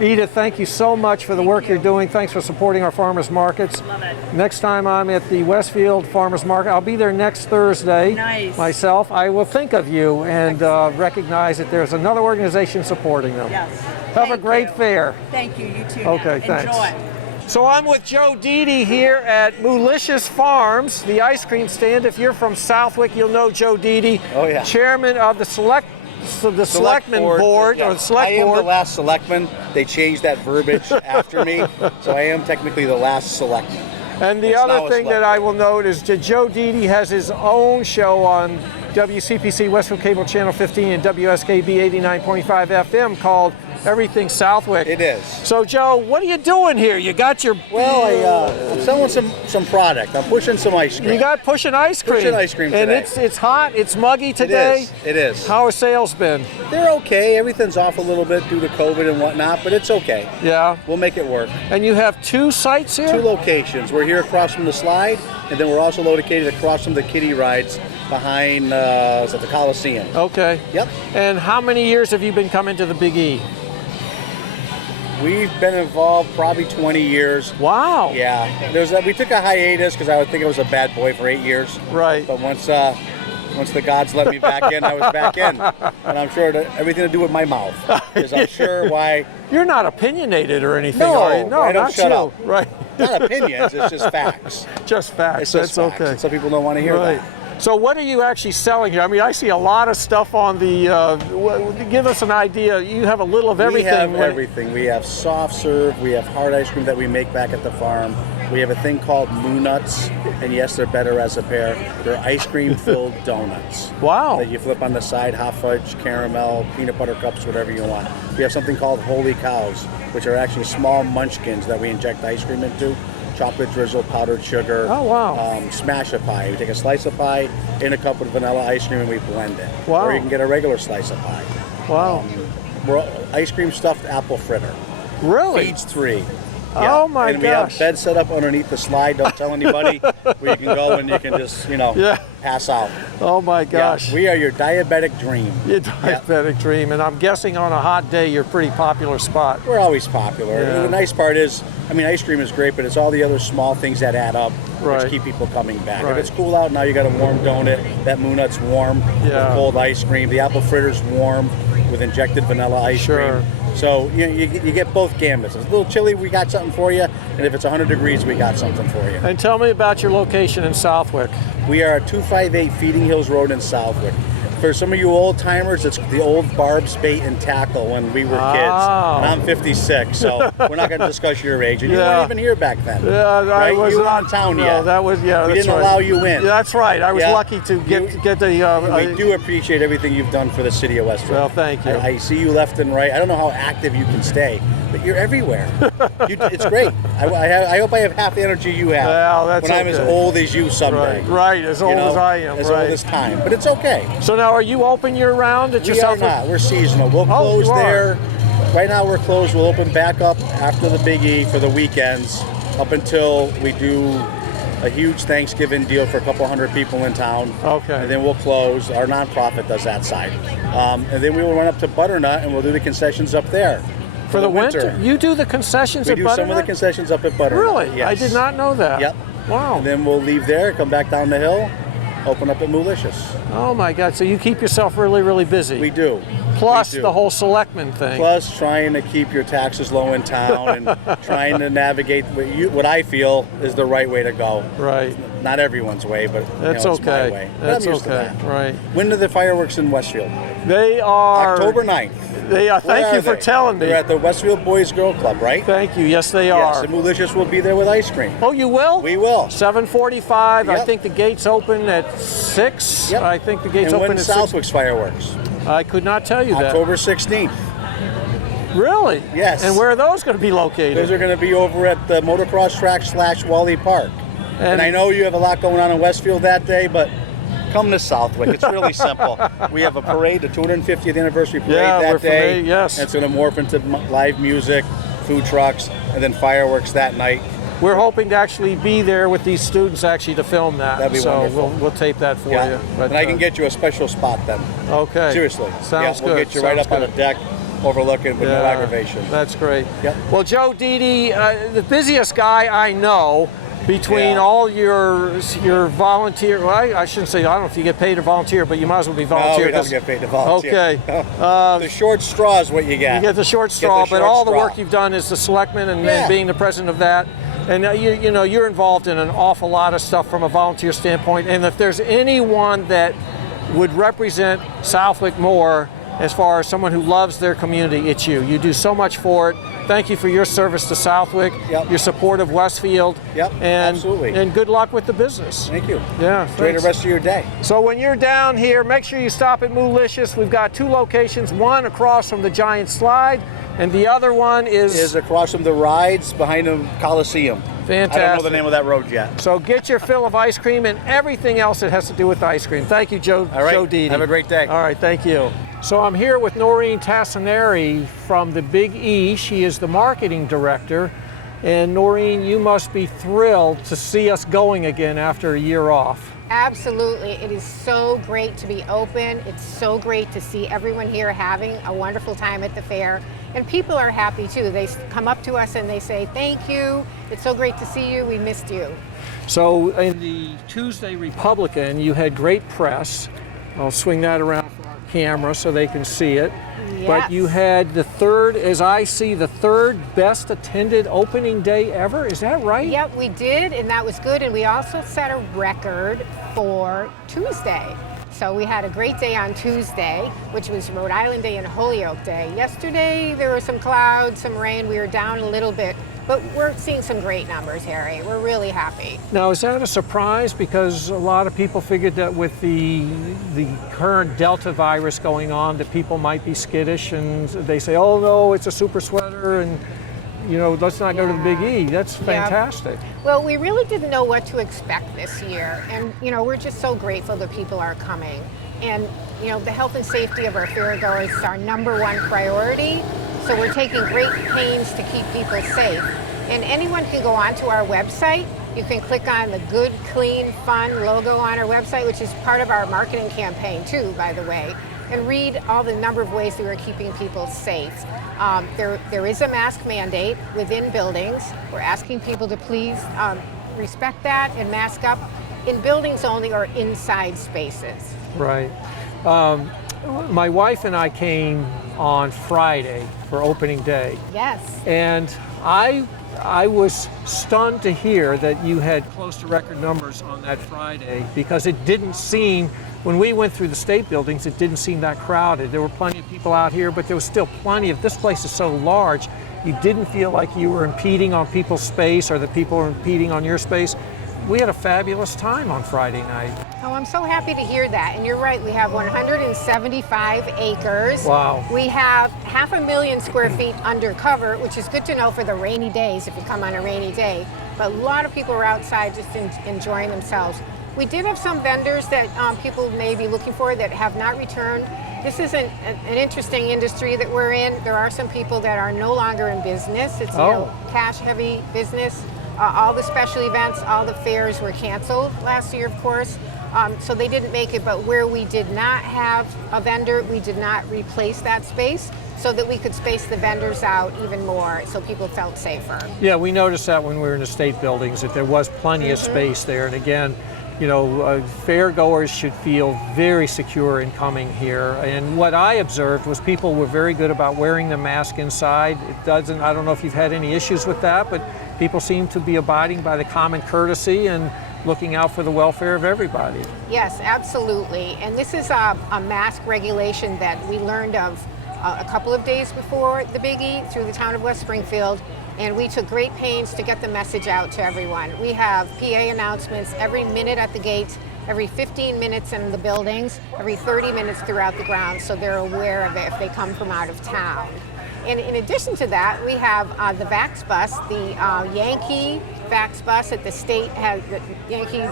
Edith, thank you so much for the work you're doing. Thanks for supporting our farmers markets. Love it. Next time I'm at the Westfield Farmers Market, I'll be there next Thursday. Nice. Myself, I will think of you and recognize that there's another organization supporting them. Yes. Have a great fair. Thank you. You too. Okay, now. thanks. Enjoy. So I'm with Joe Didi here at Moolicious Farms, the ice cream stand. If you're from Southwick, you'll know Joe Didi, chairman of the Selectmen Board, yeah. or the Select I am Board. the last selectman. They changed that verbiage after me, so I am technically the last selectman. And the other thing that I will note is that Joe Didi has his own show on WCPC Westfield Cable Channel 15 and WSKB 89.5 FM called Everything Southwick. It is. So Joe, what are you doing here? You got your... Well, I'm selling some product. I'm pushing some ice cream. You got pushing ice cream. Pushing ice cream today. And it's hot, it's muggy today. It is. How have sales been? They're okay. Everything's off a little bit due to COVID and whatnot, but it's okay. Yeah. We'll make it work. And you have 2 sites here? 2 locations. We're here across from the slide, and then we're also located across from the kiddie rides behind the Coliseum. Okay. Yep. And how many years have you been coming to the Big E? We've been involved probably 20 years. Wow. Yeah. We took a hiatus because I would think I was a bad boy for 8 years. Right. But once the gods let me back in, I was back in. And I'm sure everything to do with my mouth. Because I'm sure why... You're not opinionated or anything, no, are you? No, I don't not shut you. up. Right. Not opinions, it's just facts. Just facts. It's just That's facts. okay. And some people don't want to hear Right. that. So what are you actually selling here? I mean, I see a lot of stuff on the, give us an idea. You have a little of everything. We have everything. We have soft serve, we have hard ice cream that we make back at the farm. We have a thing called Moo Nuts, and yes, they're better as a pair. They're ice cream filled donuts. Wow. That you flip on the side, hot fudge, caramel, peanut butter cups, whatever you want. We have something called Holy Cows, which are actually small munchkins that we inject ice cream into. Chocolate drizzle, powdered sugar. Oh, wow. Smash a pie. We take a slice of pie in a cup with vanilla ice cream and we blend it. Wow. Or you can get a regular slice of pie. Wow. We're ice cream stuffed apple fritter. Really? Feeds 3. Oh my and we gosh. have beds set up underneath the slide. Don't tell anybody, where you can go and you can just, pass out. Oh my gosh. Yeah, we are your diabetic dream. Your diabetic dream, and I'm guessing on a hot day you're a pretty popular spot. We're always popular. Yeah. The nice part is, ice cream is great, but it's all the other small things that add up, Right. which keep people coming back. Right. If it's cool out now, you got a warm donut. That Moonut's warm with cold ice cream. The apple fritter's warm with injected vanilla ice cream. So you get both gambits. It's a little chilly, we got something for you, and if it's 100 degrees, we got something for you. And tell me about your location in Southwick. We are at 258 Feeding Hills Road in Southwick. For some of you old timers, it's the old Barb's Bait and Tackle when we were kids. And I'm 56, so we're not going to discuss your age. And you weren't even here back then. Yeah, right? I was you not weren't in town no, yet. That was we that's didn't right. allow you in. Yeah, that's right. I was lucky to get the. We do appreciate everything you've done for the city of Westfield. Well, thank you. I see you left and right. I don't know how active you can stay, but you're everywhere. It's great. I hope I have half the energy you have. Well, that's when I'm as old as you someday. Right, as old as I am. As old as time, but it's okay. So now, are you open year-round at your We are not. We're seasonal. We'll close there. Right now we're closed. We'll open back up after the Big E for the weekends, up until we do a huge Thanksgiving deal for a couple hundred people in town. Okay. And then we'll close. Our nonprofit does that side. And then we will run up to Butternut and we'll do the concessions up there. For the winter? You do the concessions at Butternut? We do some of the concessions up at Butternut. Really? Yes. I did not know that. Yep. Wow. And then we'll leave there, come back down the hill, open up at Moolicious. Oh my God, so you keep yourself really, really busy. We do. Plus the whole selectman thing. Plus trying to keep your taxes low in town and trying to navigate what I feel is the right way to go. Right. Not everyone's way, but that's it's okay. my way. But That's I'm used to okay. that. Right. When are the fireworks in Westfield? They are October 9th. They are. Thank you for telling me. They're at the Westfield Boys Girl Club, right? Thank you. Yes, they Yes, are. and Moolicious will be there with ice cream. Oh, you will? We will. 7:45. I Yep. think the gates open at 6. Yep. I think the gates And open when at Southwick's fireworks? 6. I could not tell you that. October 16th. Really? Yes. And where are those going to be located? Those are going to be over at the motocross track / Wally Park. And I know you have a lot going on in Westfield that day, but come to Southwick. It's really simple. We have a parade, the 250th anniversary parade that day. Yes. And it's going to morph into live music, food trucks, and then fireworks that night. We're hoping to actually be there with these students actually to film that. That'd be so wonderful. we'll tape that for Yeah. you. But, and I can get you a special spot then. Okay. Seriously. Sounds We'll good. get you right Sounds up on good. the deck, overlooking with no aggravation. That's great. Yep. Well, Joe Didi, the busiest guy I know between all your volunteer. Well, I shouldn't say. I don't know if you get paid to volunteer, but you might as well be volunteer. No, we don't get paid to volunteer. Okay. The short straw is what you get. You get the short straw, but all the work you've done is the selectman and Yeah. being the president of that. And you're involved in an awful lot of stuff from a volunteer standpoint. And if there's anyone that would represent Southwick more as far as someone who loves their community, it's you. You do so much for it. Thank you for your service to Southwick, your support of Westfield, and absolutely. And good luck with the business. Thank you. Yeah, Enjoy thanks. the rest of your day. So when you're down here, make sure you stop at Moolicious. We've got 2 locations, one across from the Giant Slide, and the other one is across from the rides behind the Coliseum. Fantastic. I don't know the name of that road yet. So get your fill of ice cream and everything else that has to do with ice cream. Thank you, Joe. All right. Joe Didi. Have a great day. All right, thank you. So I'm here with Noreen Tassinari from the Big E. She is the marketing director. And Noreen, you must be thrilled to see us going again after a year off. Absolutely. It is so great to be open. It's so great to see everyone here having a wonderful time at the fair. And people are happy too. They come up to us and they say, thank you. It's so great to see you. We missed you. So in the Tuesday Republican, you had great press. I'll swing that around for our camera so they can see it. Yes. But you had the third, as I see, the third best attended opening day ever. Is that right? Yep, we did, and that was good. And we also set a record for Tuesday. So we had a great day on Tuesday, which was Rhode Island Day and Holyoke Day. Yesterday, there were some clouds, some rain. We were down a little bit, but we're seeing some great numbers, Harry. We're really happy. Now, is that a surprise? Because a lot of people figured that with the current Delta virus going on, that people might be skittish, and they say, oh no, it's a super sweater, and let's not go to the Big E. That's fantastic. Well, we really didn't know what to expect this year. And, we're just so grateful that people are coming. And, the health and safety of our fairgoers is our #1 priority. So we're taking great pains to keep people safe. And anyone can go onto our website. You can click on the Good, Clean, Fun logo on our website, which is part of our marketing campaign too, by the way, and read all the number of ways that we're keeping people safe. There is a mask mandate within buildings. We're asking people to please respect that and mask up in buildings only or inside spaces. Right. My wife and I came on Friday for opening day. Yes. And I was stunned to hear that you had close to record numbers on that Friday, because it didn't seem, when we went through the state buildings, it didn't seem that crowded. There were plenty of people out here, but there was still plenty of, this place is so large, you didn't feel like you were impeding on people's space or that people were impeding on your space. We had a fabulous time on Friday night. Oh, I'm so happy to hear that. And you're right, we have 175 acres. Wow. We have 500,000 square feet under cover, which is good to know for the rainy days if you come on a rainy day. But a lot of people are outside just enjoying themselves. We did have some vendors that people may be looking for that have not returned. This is an interesting industry that we're in. There are some people that are no longer in business. It's cash-heavy business. All the special events, all the fairs were canceled last year, of course. So they didn't make it, but where we did not have a vendor, we did not replace that space so that we could space the vendors out even more so people felt safer. Yeah, we noticed that when we were in the state buildings, that there was plenty of space there. And again, you know, fairgoers should feel very secure in coming here. And what I observed was people were very good about wearing the mask inside. It doesn't, I don't know if you've had any issues with that, but people seem to be abiding by the common courtesy and looking out for the welfare of everybody. Yes, absolutely. And this is a mask regulation that we learned of a couple of days before the Big E through the town of West Springfield. And we took great pains to get the message out to everyone. We have PA announcements every minute at the gates, every 15 minutes in the buildings, every 30 minutes throughout the grounds, so they're aware of it if they come from out of town. And in addition to that, we have the Vax bus, the Yankee Vax bus that the state has, the Yankee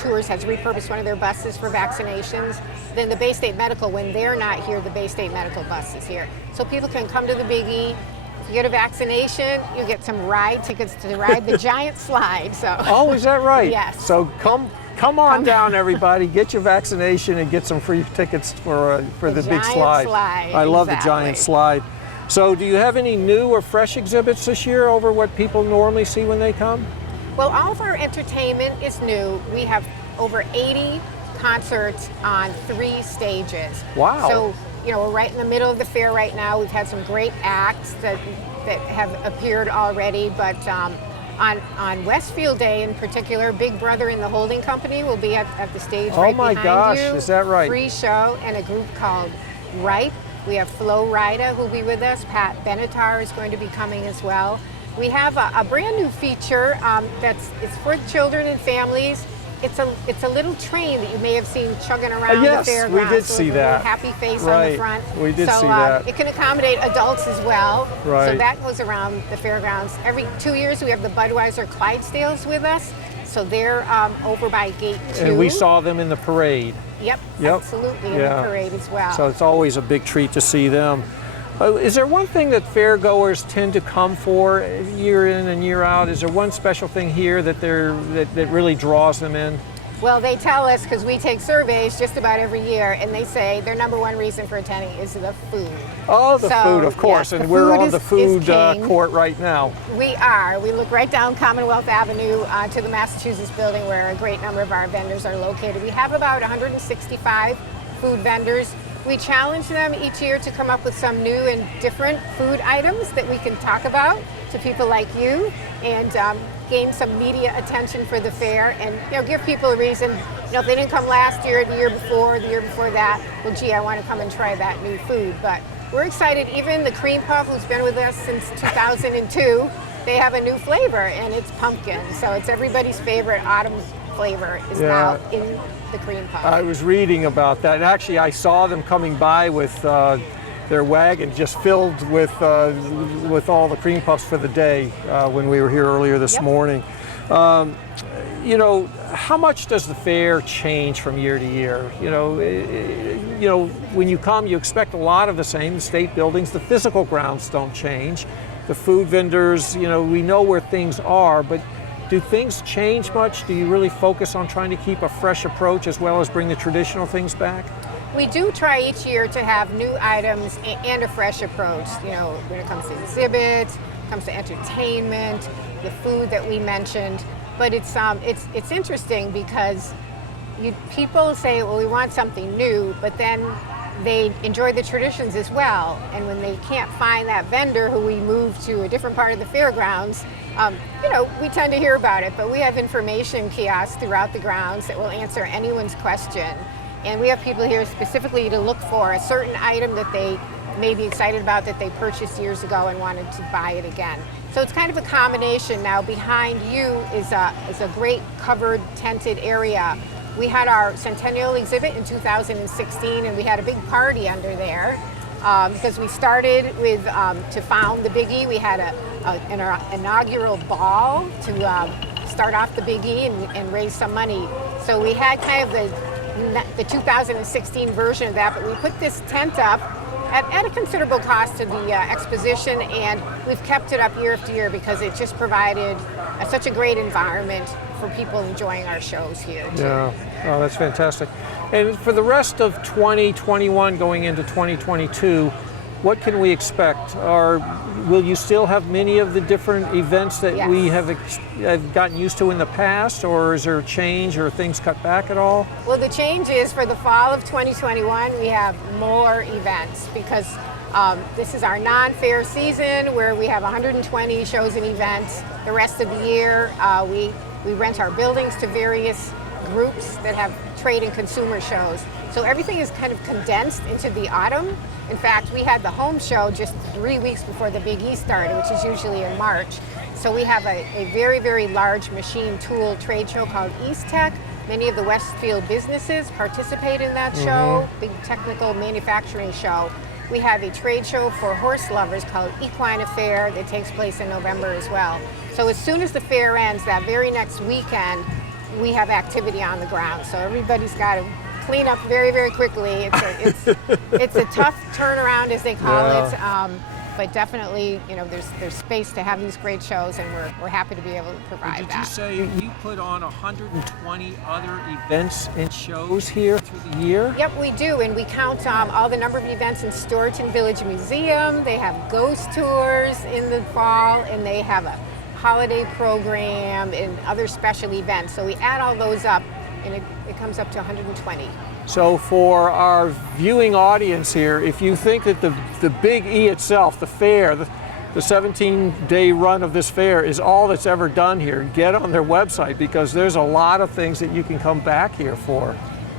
Tours has repurposed one of their buses for vaccinations. Then the Bay State Medical, when they're not here, the Bay State Medical bus is here. So people can come to the Big E. You get a vaccination, you get some ride tickets to ride the giant slide. So. Oh, is that right? Yes. So come on down, everybody. Get your vaccination and get some free tickets for the big slide. I love the giant slide. So do you have any new or fresh exhibits this year over what people normally see when they come? Well, all of our entertainment is new. We have over 80 concerts on 3 stages. Wow. So, you know, we're right in the middle of the fair right now. We've had some great acts that have appeared already, but on Westfield Day in particular, Big Brother and the Holding Company will be at the stage right behind you. Oh my gosh, is that right? Free show, and a group called Ripe. We have Flo Rida who'll be with us. Pat Benatar is going to be coming as well. We have a brand new feature it's for children and families. It's a little train that you may have seen chugging around the fairgrounds. Yes, we did see that. Happy face on the front. We did see that. It can accommodate adults as well. Right. So that goes around the fairgrounds. Every 2 years we have the Budweiser Clydesdales with us. So they're over by gate 2. And we saw them in the parade. Yep. Absolutely, in the parade as well. So it's always a big treat to see them. Is there one thing that fairgoers tend to come for year in and year out? Is there one special thing here that that really draws them in? Well, they tell us, because we take surveys just about every year, and they say their number one reason for attending is the food. Oh, the food, of course, yes, and we're on the food court right now. We are. We look right down Commonwealth Avenue to the Massachusetts building where a great number of our vendors are located. We have about 165 food vendors. We challenge them each year to come up with some new and different food items that we can talk about to people like you, and gain some media attention for the fair, and give people a reason. If they didn't come last year, the year before that, well, gee, I want to come and try that new food. But we're excited. Even the cream puff, who's been with us since 2002, they have a new flavor, and it's pumpkin. So it's everybody's favorite autumn flavor is now in the cream puff. I was reading about that. Actually, I saw them coming by with their wagon just filled with all the cream puffs for the day when we were here earlier this morning. How much does the fair change from year to year? When you come, you expect a lot of the same. The state buildings, the physical grounds don't change. the food vendors, you know, we know where things are, but do things change much? Do you really focus on trying to keep a fresh approach as well as bring the traditional things back? We do try each year to have new items and a fresh approach. You know, when it comes to exhibits, comes to entertainment, the food that we mentioned. But it's interesting because people say, well, we want something new, but then they enjoy the traditions as well. And when they can't find that vendor who we move to a different part of the fairgrounds, you know, we tend to hear about it. But we have information kiosks throughout the grounds that will answer anyone's question. And we have people here specifically to look for a certain item that they may be excited about that they purchased years ago and wanted to buy it again. So it's kind of a combination. Now behind you is a great covered tented area. We had our centennial exhibit in 2016 and we had a big party under there because we started with, to found the Big E, we had an inaugural ball to start off the Big E and raise some money. So we had kind of the 2016 version of that, but we put this tent up at a considerable cost to the exposition, and we've kept it up year after year because it just provided such a great environment for people enjoying our shows here too. Yeah, oh, that's fantastic. And for the rest of 2021 going into 2022, what can we expect? Will you still have many of the different events that Yes. we have gotten used to in the past, or is there a change or things cut back at all? Well, the change is for the fall of 2021, we have more events because this is our non-fair season where we have 120 shows and events. The rest of the year, we rent our buildings to various groups that have trade and consumer shows. So everything is kind of condensed into the autumn. In fact, we had the home show just 3 weeks before the Big E started, which is usually in March. So we have a very, very large machine tool trade show called East Tech. Many of the Westfield businesses participate in that show, big technical manufacturing show. We have a trade show for horse lovers called Equine Affair that takes place in November as well. So as soon as the fair ends, that very next weekend, we have activity on the ground. So everybody's got to clean up very, very quickly. It's a tough turnaround, as they call it, but definitely, you know, there's space to have these great shows, and we're happy to be able to provide Did that. you say you put on 120 other events and shows here through the year? Yep, we do, and we count all the number of events in Storyton Village Museum. They have ghost tours in the fall, and they have a holiday program and other special events. So we add all those up, and it comes up to 120. So for our viewing audience here, if you think that the Big E itself, the fair, the 17-day run of this fair is all that's ever done here, get on their website because there's a lot of things that you can come back here for.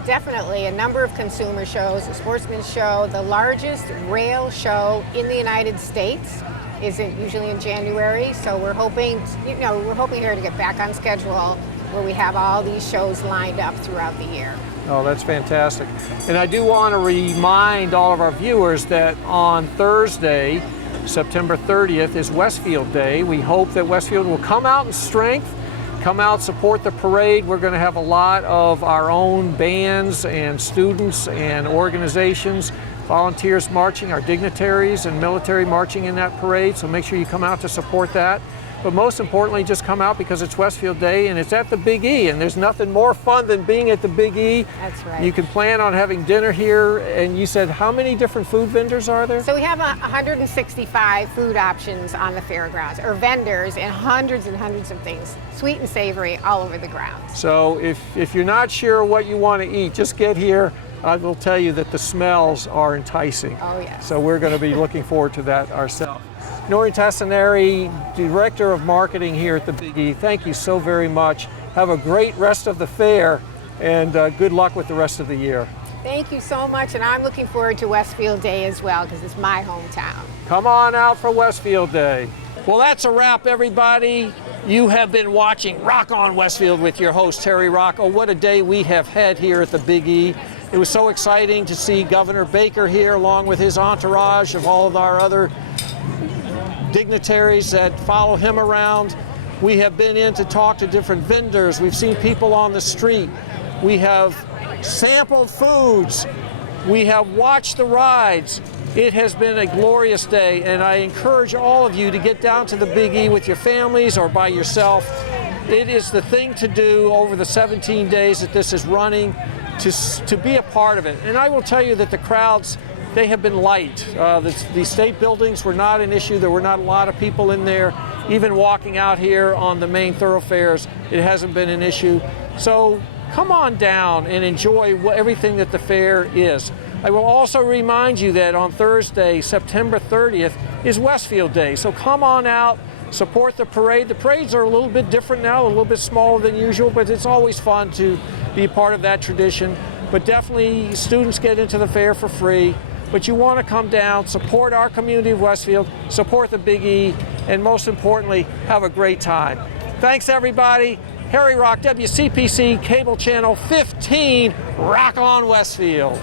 Definitely, a number of consumer shows, a sportsman's show, the largest rail show in the United States is usually in January, so we're hoping here to get back on schedule where we have all these shows lined up throughout the year. Oh, that's fantastic. And I do want to remind all of our viewers that on Thursday, September 30th is Westfield Day. We hope that Westfield will come out in strength, come out, support the parade. We're going to have a lot of our own bands and students and organizations, volunteers marching, our dignitaries and military marching in that parade. So make sure you come out to support that. But most importantly, just come out because it's Westfield Day and it's at the Big E, and there's nothing more fun than being at the Big E. That's right. You can plan on having dinner here, and you said how many different food vendors are there? So we have 165 food options on the fairgrounds, or vendors, and hundreds of things, sweet and savory, all over the grounds. So if you're not sure what you want to eat, just get here. I will tell you that the smells are enticing. Oh, yes. So we're going to be looking forward to that ourselves. Noreen Tassinari, Director of Marketing here at the Big E, thank you so very much. Have a great rest of the fair, and good luck with the rest of the year. Thank you so much, and I'm looking forward to Westfield Day as well, because it's my hometown. Come on out for Westfield Day. Well, that's a wrap, everybody. You have been watching Rock on Westfield with your host, Terry Rocco. What a day we have had here at the Big E. It was so exciting to see Governor Baker here, along with his entourage of all of our other dignitaries that follow him around. We have been in to talk to different vendors. We've seen people on the street. We have sampled foods. We have watched the rides. It has been a glorious day, and I encourage all of you to get down to the Big E with your families or by yourself. It is the thing to do over the 17 days that this is running, to be a part of it. And I will tell you that the crowds, they have been light. The state buildings were not an issue. There were not a lot of people in there. Even walking out here on the main thoroughfares, it hasn't been an issue. So come on down and enjoy everything that the fair is. I will also remind you that on Thursday, September 30th, is Westfield Day. So come on out, support the parade. The parades are a little bit different now, a little bit smaller than usual, but it's always fun to be part of that tradition. But definitely students get into the fair for free. But you want to come down, support our community of Westfield, support the Big E, and most importantly, have a great time. Thanks everybody. Harry Rock, WCPC Cable Channel 15, Rock on Westfield.